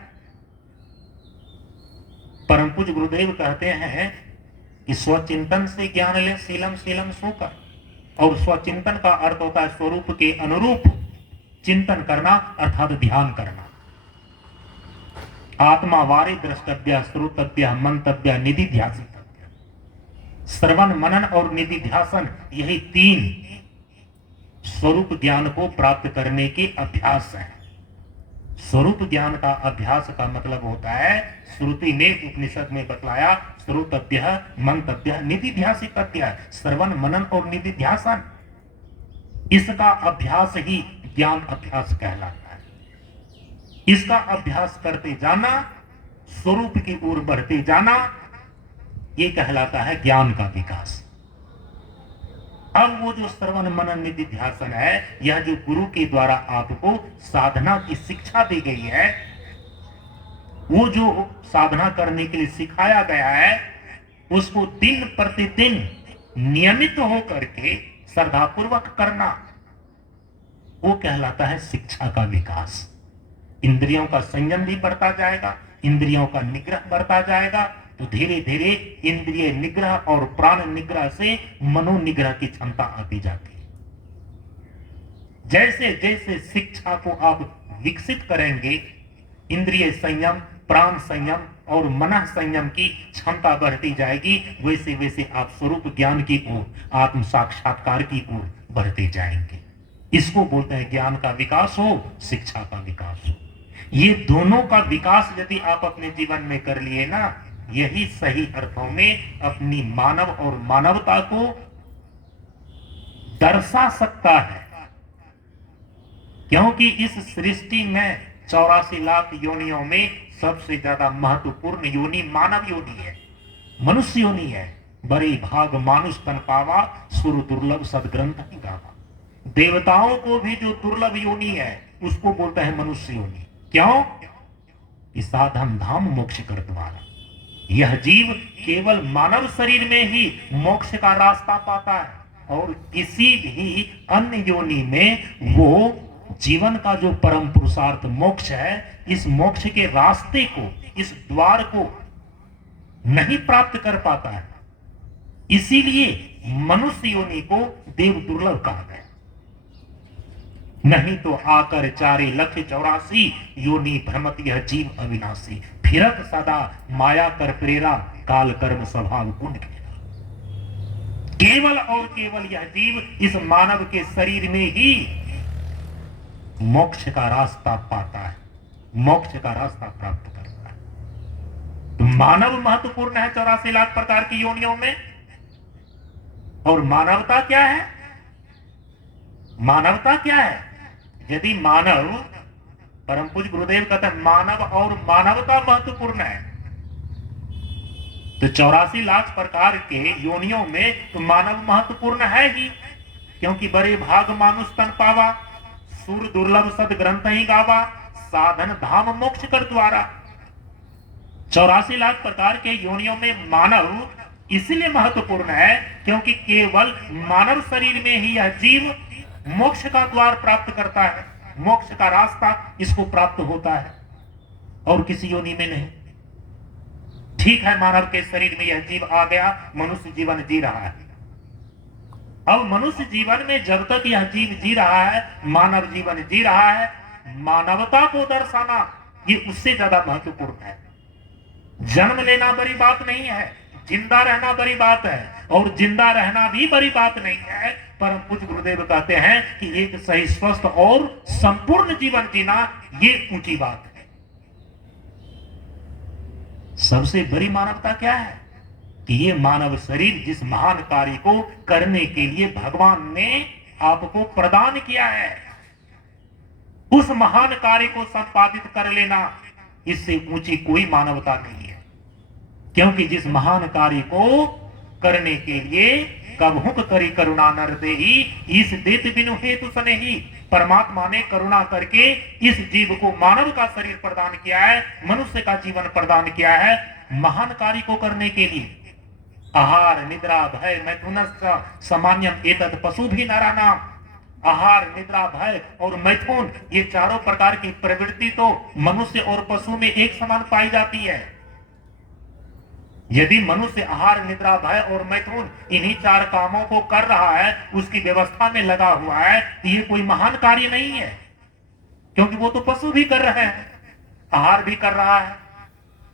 परम पूज्य गुरुदेव कहते हैं कि स्वचिंतन से ज्ञान ले, शीलम शीलम सोकर। और स्वचिंतन का अर्थ होता है स्वरूप के अनुरूप चिंतन करना, अर्थात ध्यान करना। आत्मा वारे द्रष्टव्य, श्रोतव्य, मंतव्य, निधिध्यासितव्य। श्रवण, मनन और निधिध्यासन, यही 3 स्वरूप ज्ञान को प्राप्त करने के अभ्यास है। स्वरूप ज्ञान का अभ्यास का मतलब होता है, श्रुति ने उपनिषद में बतलाया, श्रोतव्य, मंतव्य, निधिध्यासितव्य, श्रवण, मनन और निधिध्यासन। इसका अभ्यास ही ज्ञान अभ्यास कहलाता है। इसका अभ्यास करते जाना, स्वरूप की ओर बढ़ते जाना, ये कहलाता है ज्ञान का विकास। अब वो जो श्रवण, मनन, निधिध्यासन है, यह जो गुरु के द्वारा आपको साधना की शिक्षा दी गई है, वो जो साधना करने के लिए सिखाया गया है, उसको दिन प्रतिदिन नियमित होकर के श्रद्धापूर्वक करना, वो कहलाता है शिक्षा का विकास। इंद्रियों का संयम भी बढ़ता जाएगा, इंद्रियों का निग्रह बढ़ता जाएगा, तो धीरे धीरे इंद्रिय निग्रह और प्राण निग्रह से मनोनिग्रह की क्षमता आती जाती है। जैसे जैसे शिक्षा को आप विकसित करेंगे, इंद्रिय संयम, प्राण संयम और मन संयम की क्षमता बढ़ती जाएगी, वैसे वैसे आप स्वरूप ज्ञान की ओर, आत्म साक्षात्कार की ओर बढ़ते जाएंगे। इसको बोलते हैं ज्ञान का विकास हो, शिक्षा का विकास हो। ये दोनों का विकास यदि आप अपने जीवन में कर लिए ना, यही सही अर्थों में अपनी मानव और मानवता को दर्शा सकता है। क्योंकि इस सृष्टि में 84 लाख योनियों में सबसे ज्यादा महत्वपूर्ण योनि मानव योनि है, मनुष्य योनि है। बड़े भाग मानुष तन पावा, सुर दुर्लभ सदग्रंथ ही गावा। देवताओं को भी जो दुर्लभ योनि है, उसको बोलते हैं मनुष्य योनि। क्यों? कि साधन धाम मोक्ष कर द्वारा। यह जीव केवल मानव शरीर में ही मोक्ष का रास्ता पाता है, और किसी भी अन्य योनि में वो जीवन का जो परम पुरुषार्थ मोक्ष है, इस मोक्ष के रास्ते को, इस द्वार को नहीं प्राप्त कर पाता है। इसीलिए मनुष्य योनि को देव दुर्लभ कहा गया। नहीं तो आकर 4,84,000 योनि भ्रमत यह जीव अविनाशी। फिरत सदा माया कर प्रेरा, काल कर्म स्वभाव गुण घेरा। केवल और केवल यह जीव इस मानव के शरीर में ही मोक्ष का रास्ता पाता है, मोक्ष का रास्ता प्राप्त करता है। तो मानव महत्वपूर्ण है 84 लाख प्रकार की योनियों में। और मानवता क्या है? मानवता क्या है? यदि मानव, परम पूज्य गुरुदेव कहते हैं मानव और मानवता महत्वपूर्ण है, तो 84 लाख प्रकार के योनियों में तो मानव महत्वपूर्ण है ही। क्योंकि बड़े भाग मानुष तन पावा, सुर दुर्लभ सद ग्रंथ ही गावा, साधन धाम मोक्ष कर द्वारा। 84 लाख प्रकार के योनियों में मानव इसलिए महत्वपूर्ण है क्योंकि केवल मानव शरीर में ही यह जीव मोक्ष का द्वार प्राप्त करता है, मोक्ष का रास्ता इसको प्राप्त होता है, और किसी योनि में नहीं। ठीक है, मानव के शरीर में यह जीव आ गया, मनुष्य जीवन जी रहा है। अब मनुष्य जीवन में जब तक यह जीव जी रहा है, मानव जीवन जी रहा है, मानवता को दर्शाना ये उससे ज्यादा महत्वपूर्ण है। जन्म लेना बड़ी बात नहीं है, जिंदा रहना बड़ी बात है, और जिंदा रहना भी बड़ी बात नहीं है। परम पूज्य गुरुदेव कहते हैं कि एक सही स्वस्थ और संपूर्ण जीवन जीना ये ऊंची बात है। सबसे बड़ी मानवता क्या है? कि ये मानव शरीर जिस महान कार्य को करने के लिए भगवान ने आपको प्रदान किया है, उस महान कार्य को संपादित कर लेना, इससे ऊंची कोई मानवता नहीं है। क्योंकि जिस महान कार्य को करने के लिए कब हुक करी करुणा नर देही, इस देत बिनु हेतु सनेही, परमात्मा ने करुणा करके इस जीव को मानव का शरीर प्रदान किया है, मनुष्य का जीवन प्रदान किया है महान कार्य को करने के लिए। आहार निद्रा भय मैथुनश्च सामान्यम एतत् पशु भी नाराणाम। आहार निद्रा भय और मैथुन ये चारों प्रकार की प्रवृत्ति तो मनुष्य और पशु में एक समान पाई जाती है। यदि मनुष्य आहार निद्रा भय और मैथुन इन्हीं चार कामों को कर रहा है, उसकी व्यवस्था में लगा हुआ है, तो ये कोई महान कार्य नहीं है, क्योंकि वो तो पशु भी कर रहे हैं। आहार भी कर रहा है,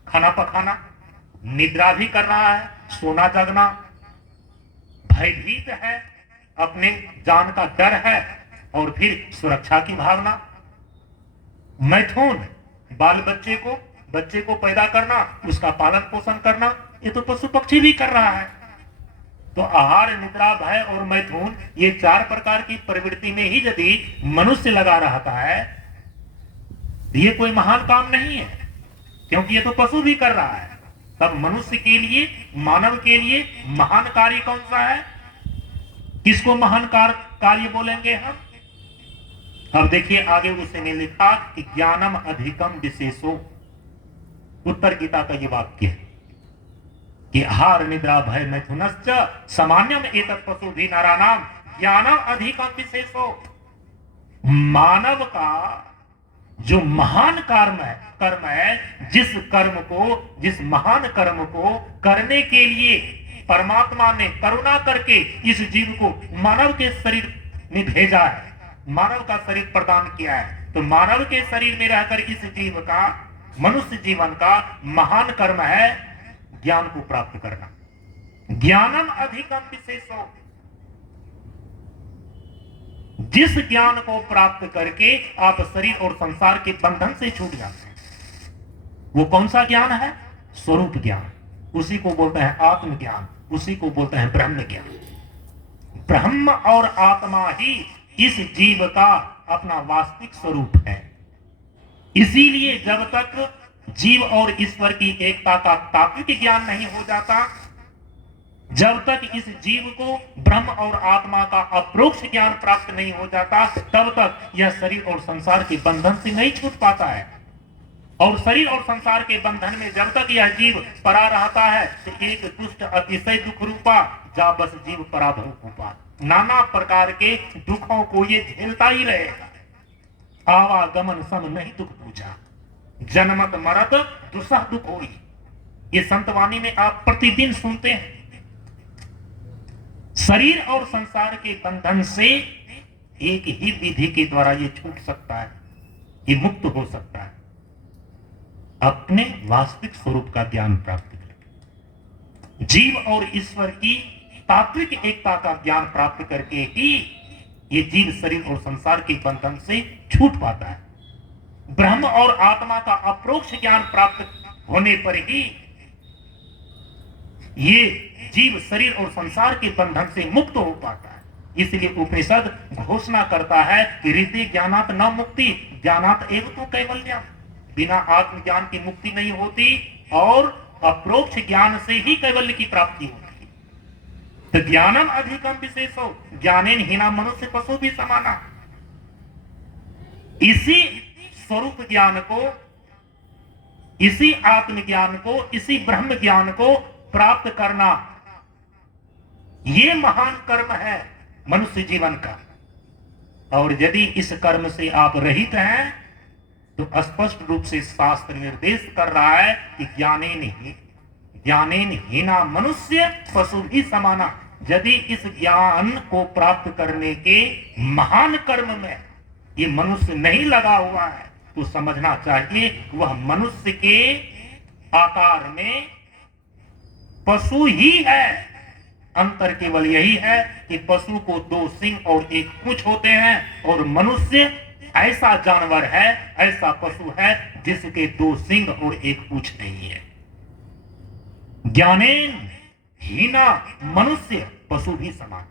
खाना पकाना, निद्रा भी कर रहा है, सोना जागना, भयभीत है, अपने जान का डर है, और फिर सुरक्षा की भावना। मैथुन बाल बच्चे को पैदा करना, उसका पालन पोषण करना, ये तो पशु पक्षी भी कर रहा है। तो आहार निद्रा भय और मैथुन ये चार प्रकार की प्रवृत्ति में ही यदि मनुष्य लगा रहता है, ये कोई महान काम नहीं है, क्योंकि ये तो पशु भी कर रहा है। तब मनुष्य के लिए, मानव के लिए महान कार्य कौन सा है? किसको महान कार्य बोलेंगे हम? अब देखिए आगे उसने लिखा कि ज्ञानम अधिकम विशेषो। उत्तर गीता का ये वाक्य है कि आहार निद्रा भय मैथुनश्च सामान्यम एतत् पशु भी नाराणाम ज्ञानम अधिकम विशेषो। मानव का जो महान कर्म है, जिस महान कर्म को करने के लिए परमात्मा ने करुणा करके इस जीव को मानव के शरीर में भेजा है, मानव का शरीर प्रदान किया है, तो मानव के शरीर में रहकर इस जीव का, मनुष्य जीवन का महान कर्म है ज्ञान को प्राप्त करना। ज्ञानम अधिकम विशेषो। जिस ज्ञान को प्राप्त करके आप शरीर और संसार के बंधन से छूट जाते हैं, वो कौन सा ज्ञान है? स्वरूप ज्ञान। उसी को बोलते हैं आत्मज्ञान, उसी को बोलते हैं ब्रह्म ज्ञान। ब्रह्म और आत्मा ही इस जीव का अपना वास्तविक स्वरूप है। इसीलिए जब तक जीव और ईश्वर की एकता का तात्विक ज्ञान नहीं हो जाता, जब तक इस जीव को ब्रह्म और आत्मा का अप्रोक्ष ज्ञान प्राप्त नहीं हो जाता, तब तक यह शरीर और संसार के बंधन से नहीं छूट पाता है। और शरीर और संसार के बंधन में जब तक यह जीव पड़ा रहता है, तो एक दुष्ट अतिशय दुख रूपा जा बस जीव पराभव रूपा, नाना प्रकार के दुखों को ये झेलता ही रहेगा। आवागमन सम नहीं दुख पूछा, जन्मत मरत दुसह दुख होई। ये संतवाणी में आप प्रतिदिन सुनते हैं। शरीर और संसार के बंधन से एक ही विधि के द्वारा ये छूट सकता है, ये मुक्त हो सकता है, अपने वास्तविक स्वरूप का ज्ञान प्राप्त करके। जीव और ईश्वर की तात्विक एकता का ज्ञान प्राप्त करके ही ये जीव शरीर और संसार के बंधन से छूट पाता है। ब्रह्म और आत्मा का अप्रोक्ष ज्ञान प्राप्त होने पर ही ये जीव शरीर और संसार के बंधन से मुक्त हो पाता है। इसलिए उपनिषद घोषणा करता है कि रीति ज्ञानात न मुक्ति, ज्ञानात एव तो कैवल्यम। बिना आत्मज्ञान की मुक्ति नहीं होती और अप्रोक्ष ज्ञान से ही कैवल्य की प्राप्ति होती है। तो ज्ञानम अधिकम विशेषो ज्ञानेन हीना मनुष्य पशु भी समाना। इसी स्वरूप ज्ञान को, इसी आत्मज्ञान को, इसी ब्रह्म ज्ञान को प्राप्त करना, ये महान कर्म है मनुष्य जीवन का। और यदि इस कर्म से आप रहित हैं, तो स्पष्ट रूप से शास्त्र निर्देश कर रहा है कि ज्ञानेन हीना मनुष्य पशु भी समाना। यदि इस ज्ञान को प्राप्त करने के महान कर्म में ये मनुष्य नहीं लगा हुआ है, तो समझना चाहिए वह मनुष्य के आकार में पशु ही है। अंतर केवल यही है कि पशु को 2 सिंग और 1 पूंछ होते हैं, और मनुष्य ऐसा जानवर है, ऐसा पशु है जिसके 2 सिंग और 1 पूंछ नहीं है। ज्ञानेन हीना मनुष्य पशु भी समान।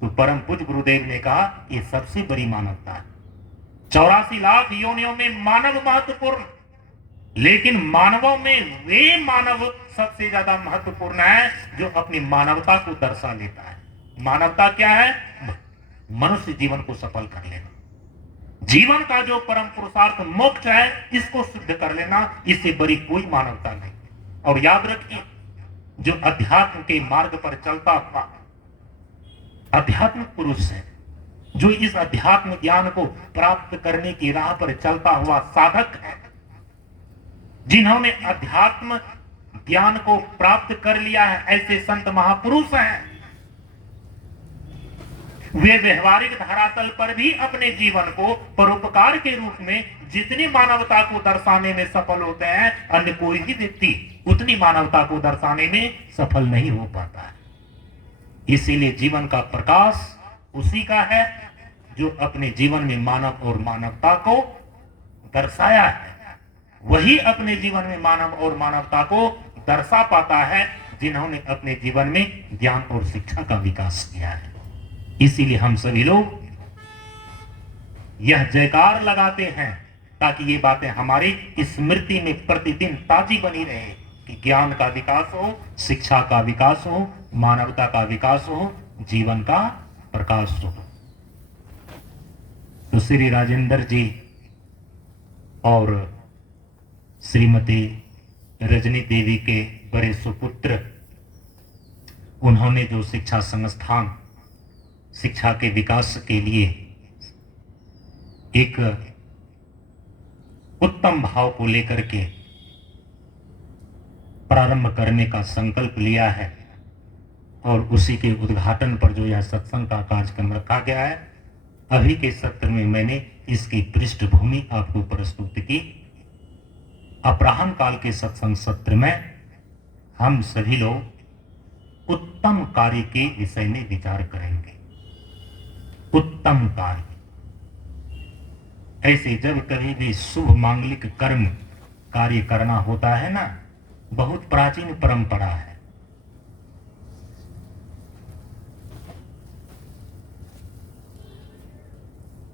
तो परम पूज्य गुरुदेव ने कहा ये सबसे बड़ी मानवता है। 84 लाख योनियों में मानव महत्वपूर्ण, लेकिन मानवों में वे मानव सबसे ज्यादा महत्वपूर्ण है जो अपनी मानवता को दर्शा लेता है। मानवता क्या है? मनुष्य जीवन को सफल कर लेना, जीवन का जो परम पुरुषार्थ मोक्ष है, इसको सिद्ध कर लेना, इससे बड़ी कोई मानवता नहीं। और याद रखिए, जो अध्यात्म के मार्ग पर चलता हुआ आध्यात्मिक पुरुष है, जो इस अध्यात्म ज्ञान को प्राप्त करने की राह पर चलता हुआ साधक है, जिन्होंने अध्यात्म ज्ञान को प्राप्त कर लिया है, ऐसे संत महापुरुष हैं। वे व्यवहारिक धरातल पर भी अपने जीवन को परोपकार के रूप में जितनी मानवता को दर्शाने में सफल होते हैं, अन्य कोई भी व्यक्ति उतनी मानवता को दर्शाने में सफल नहीं हो पाता है। इसीलिए जीवन का प्रकाश उसी का है जो अपने जीवन में मानव और मानवता को दर्शाया है। वही अपने जीवन में मानव और मानवता को दर्शा पाता है जिन्होंने अपने जीवन में ज्ञान और शिक्षा का विकास किया है। इसीलिए हम सभी लोग यह जयकार लगाते हैं ताकि ये बातें हमारी स्मृति में प्रतिदिन ताजी बनी रहे कि ज्ञान का विकास हो, शिक्षा का विकास हो, मानवता का विकास हो, जीवन का प्रकाश हो। तो श्री राजेंद्र जी और श्रीमती रजनी देवी के बड़े सुपुत्र, उन्होंने जो शिक्षा संस्थान शिक्षा के विकास के लिए एक उत्तम भाव को लेकर के प्रारंभ करने का संकल्प लिया है, और उसी के उद्घाटन पर जो यह सत्संग का कार्यक्रम रखा गया है, अभी के सत्र में मैंने इसकी पृष्ठभूमि आपको प्रस्तुत की। अपराह्न काल के सत्संग सत्र में हम सभी लोग उत्तम कार्य के विषय में विचार करेंगे। उत्तम कार्य, ऐसे जब कभी भी शुभ मांगलिक कर्म कार्य करना होता है ना, बहुत प्राचीन परंपरा है।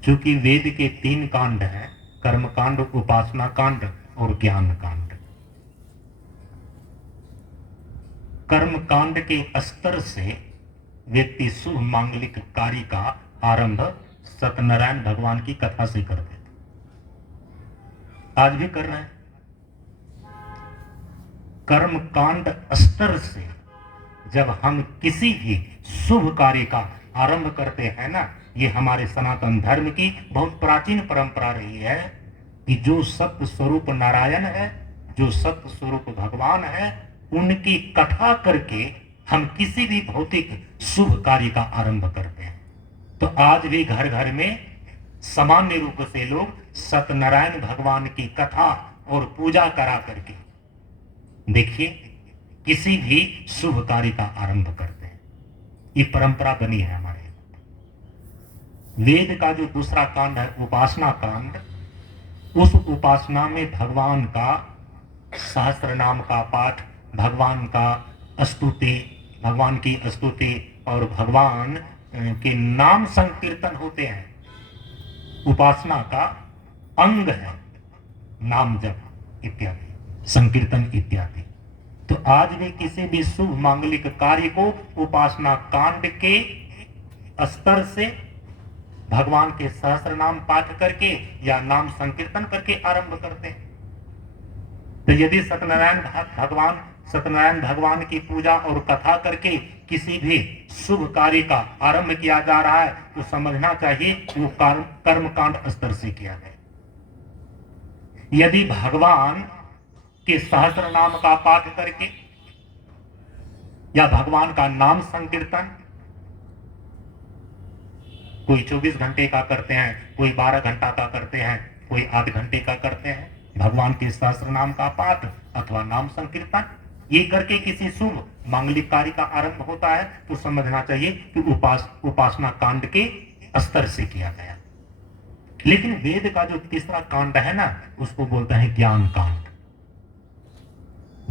क्योंकि वेद के 3 कांड हैं, कर्म कांड, उपासना कांड और ज्ञान कांड। कर्म कांड के स्तर से व्यक्ति शुभ मांगलिक कार्य का आरंभ सत्यनारायण भगवान की कथा से कर देते, आज भी कर रहे हैं। कर्म कांड स्तर से जब हम किसी भी शुभ कार्य का आरंभ करते हैं ना, ये हमारे सनातन धर्म की बहुत प्राचीन परंपरा रही है कि जो सत्य स्वरूप नारायण है, जो सत्य स्वरूप भगवान है, उनकी कथा करके हम किसी भी भौतिक शुभ कार्य का आरंभ करते हैं। तो आज भी घर घर में सामान्य रूप से लोग सत्यनारायण भगवान की कथा और पूजा करा करके देखिए किसी भी शुभ कार्य का आरंभ करते हैं। ये परंपरा बनी है हमारे। वेद का जो दूसरा कांड है, उपासना कांड, उस उपासना में भगवान का सहस्त्र नाम का पाठ, भगवान का स्तुति, भगवान की स्तुति और भगवान के नाम संकीर्तन होते हैं। उपासना का अंग है नाम जप इत्यादि, संकीर्तन इत्यादि। तो आज भी किसी भी शुभ मांगलिक कार्य को उपासना कांड के स्तर से भगवान के सहस्त्र नाम पाठ करके या नाम संकीर्तन करके आरंभ करते हैं। तो यदि सत्यनारायण भगवान की पूजा और कथा करके किसी भी शुभ कार्य का आरंभ किया जा रहा है, तो समझना चाहिए वो कर्म कांड स्तर से किया गया। यदि भगवान के सहस्त्र नाम का पाठ करके या भगवान का नाम संकीर्तन, कोई 24 घंटे का करते हैं, कोई 12 घंटा का करते हैं, कोई आध घंटे का करते हैं, भगवान के सहस्त्र नाम का पाठ अथवा नाम संकीर्तन, ये करके किसी शुभ मांगलिक कार्य का आरंभ होता है, तो समझना चाहिए कि उपासना कांड के स्तर से किया गया। लेकिन वेद का जो तीसरा कांड है ना, उसको बोलते हैं ज्ञान कांड।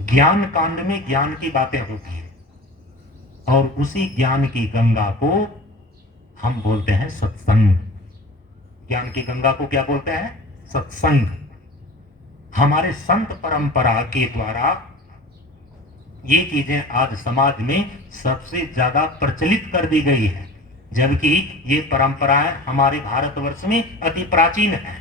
ज्ञान कांड में ज्ञान की बातें होती है, और उसी ज्ञान की गंगा को हम बोलते हैं सत्संग। ज्ञान की गंगा को क्या बोलते हैं? सत्संग। हमारे संत परंपरा के द्वारा ये चीजें आज समाज में सबसे ज्यादा प्रचलित कर दी गई है। जबकि ये परंपराएं हमारे भारतवर्ष में अति प्राचीन है।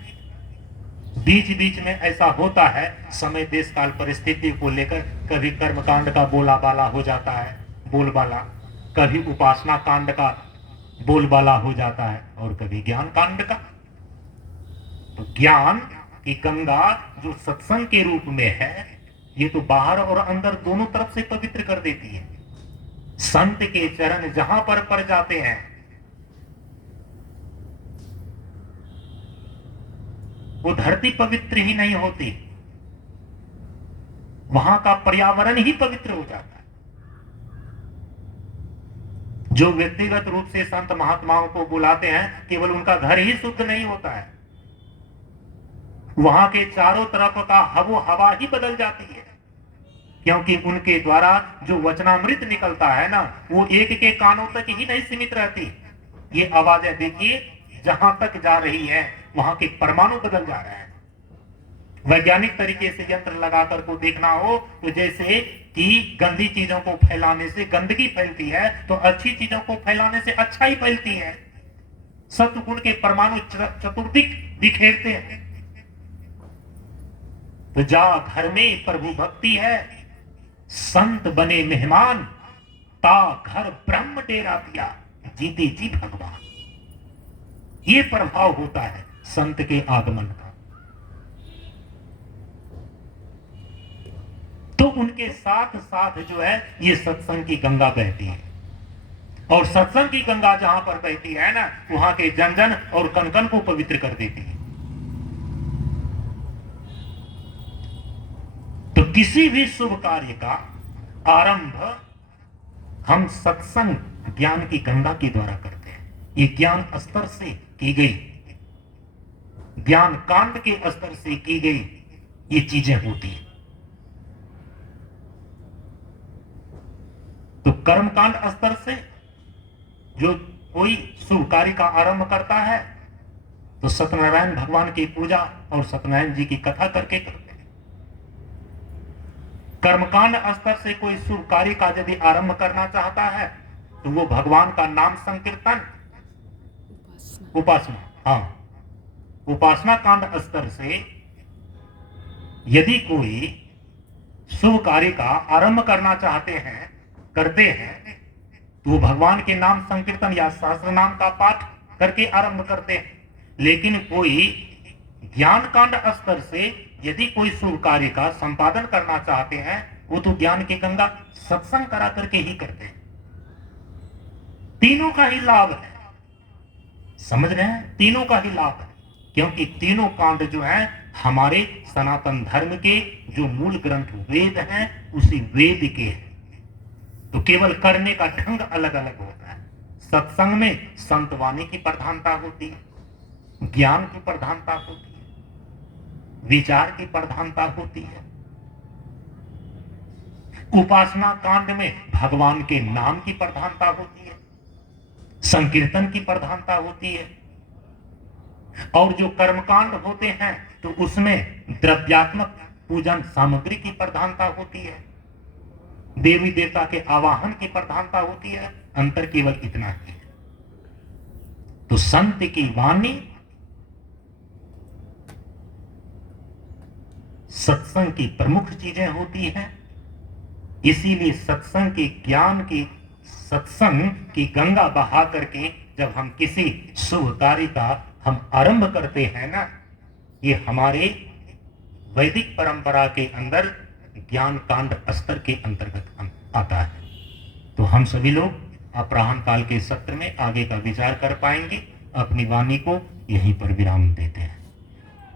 बीच बीच में ऐसा होता है, समय देश काल परिस्थिति को लेकर कभी कर्मकांड का बोलाबाला हो जाता है, बोलबाला, कभी उपासना कांड का बोलबाला हो जाता है, और कभी ज्ञान कांड का। तो ज्ञान की गंगा जो सत्संग के रूप में है, ये तो बाहर और अंदर दोनों तरफ से पवित्र कर देती है। संत के चरण जहां पर पड़ जाते हैं, वो धरती पवित्र ही नहीं होती, वहां का पर्यावरण ही पवित्र हो जाता है। जो व्यक्तिगत रूप से संत महात्माओं को बुलाते हैं, केवल उनका घर ही शुद्ध नहीं होता है, वहां के चारों तरफ का हवो हवा ही बदल जाती है, क्योंकि उनके द्वारा जो वचनामृत निकलता है ना, वो एक के कानों तक ही नहीं सीमित रहती। ये आवाजें देखिए, जहां तक जा रही है वहां के परमाणु बदल जा रहे हैं। वैज्ञानिक तरीके से यंत्र लगाकर को देखना हो तो जैसे कि गंदी चीजों को फैलाने से गंदगी फैलती है, तो अच्छी चीजों को फैलाने से अच्छाई फैलती है। सत्वगुण के परमाणु चतुर्दिक बिखेरते हैं। तो जा घर में प्रभु भक्ति है, संत बने मेहमान, ता घर ब्रह्म डेरा दिया, जीते जी भगवान। ये प्रभाव होता है संत के आगमन का। तो उनके साथ साथ जो है ये सत्संग की गंगा बहती है, और सत्संग की गंगा जहां पर बहती है ना, वहां के जन जन और कन कन को पवित्र कर देती है। तो किसी भी शुभ कार्य का आरंभ हम सत्संग ज्ञान की गंगा के द्वारा करते हैं। ये ज्ञान स्तर से की गई, ज्ञान कांड के स्तर से की गई ये चीजें होती हैं। तो कर्मकांड स्तर से जो कोई शुभ कार्य का आरंभ करता है, तो सत्यनारायण भगवान की पूजा और सत्यनारायण जी की कथा करके करते हैं। कर्मकांड स्तर से कोई शुभ कार्य का यदि आरंभ करना चाहता है, तो वो भगवान का नाम संकीर्तन, उपासना, हाँ, उपासना कांड स्तर से यदि कोई शुभ कार्य का आरंभ करना करते हैं, तो वो भगवान के नाम संकीर्तन या सहस्त्र नाम का पाठ करके आरंभ करते हैं। लेकिन कोई ज्ञान कांड स्तर से यदि कोई शुभ कार्य का संपादन करना चाहते हैं, वो तो ज्ञान की गंगा सत्संग करा करके ही करते हैं। तीनों का ही लाभ है, समझ रहे हैं, तीनों का ही लाभ है, क्योंकि तीनों कांड जो है हमारे सनातन धर्म के जो मूल ग्रंथ वेद हैं, उसी वेद के हैं। तो केवल करने का ढंग अलग अलग होता है। सत्संग में संतवाणी की प्रधानता होती है, ज्ञान की प्रधानता होती है, विचार की प्रधानता होती है। उपासना कांड में भगवान के नाम की प्रधानता होती है, संकीर्तन की प्रधानता होती है। और जो कर्मकांड होते हैं तो उसमें द्रव्यात्मक पूजन सामग्री की प्रधानता होती है, देवी देवता के आवाहन की प्रधानता होती है। अंतर केवल इतना ही है। तो संत की वाणी सत्संग की प्रमुख चीजें होती हैं। इसीलिए सत्संग की ज्ञान की सत्संग की गंगा बहा करके जब हम किसी शुभ कार्य का हम आरंभ करते हैं ना, ये हमारे वैदिक परंपरा के अंदर ज्ञान कांड स्तर के अंतर्गत आता है। तो हम सभी लोग अपराह्न काल के सत्र में आगे का विचार कर पाएंगे। अपनी वाणी को यहीं पर विराम देते हैं।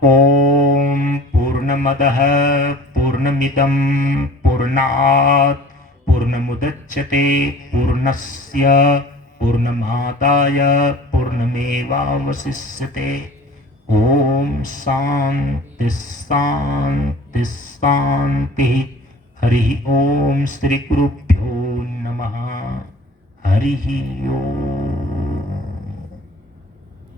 ओम पूर्णमदः पूर्णमिदं पूर्णात् पूर्णमुदच्यते पूर्णस्य पूर्णमादाय पूर्णमेवावशिष्यते। ओम शांति शांति शांति। हरि ओम। श्री गुरुभ्यो नमः। हरि ओम।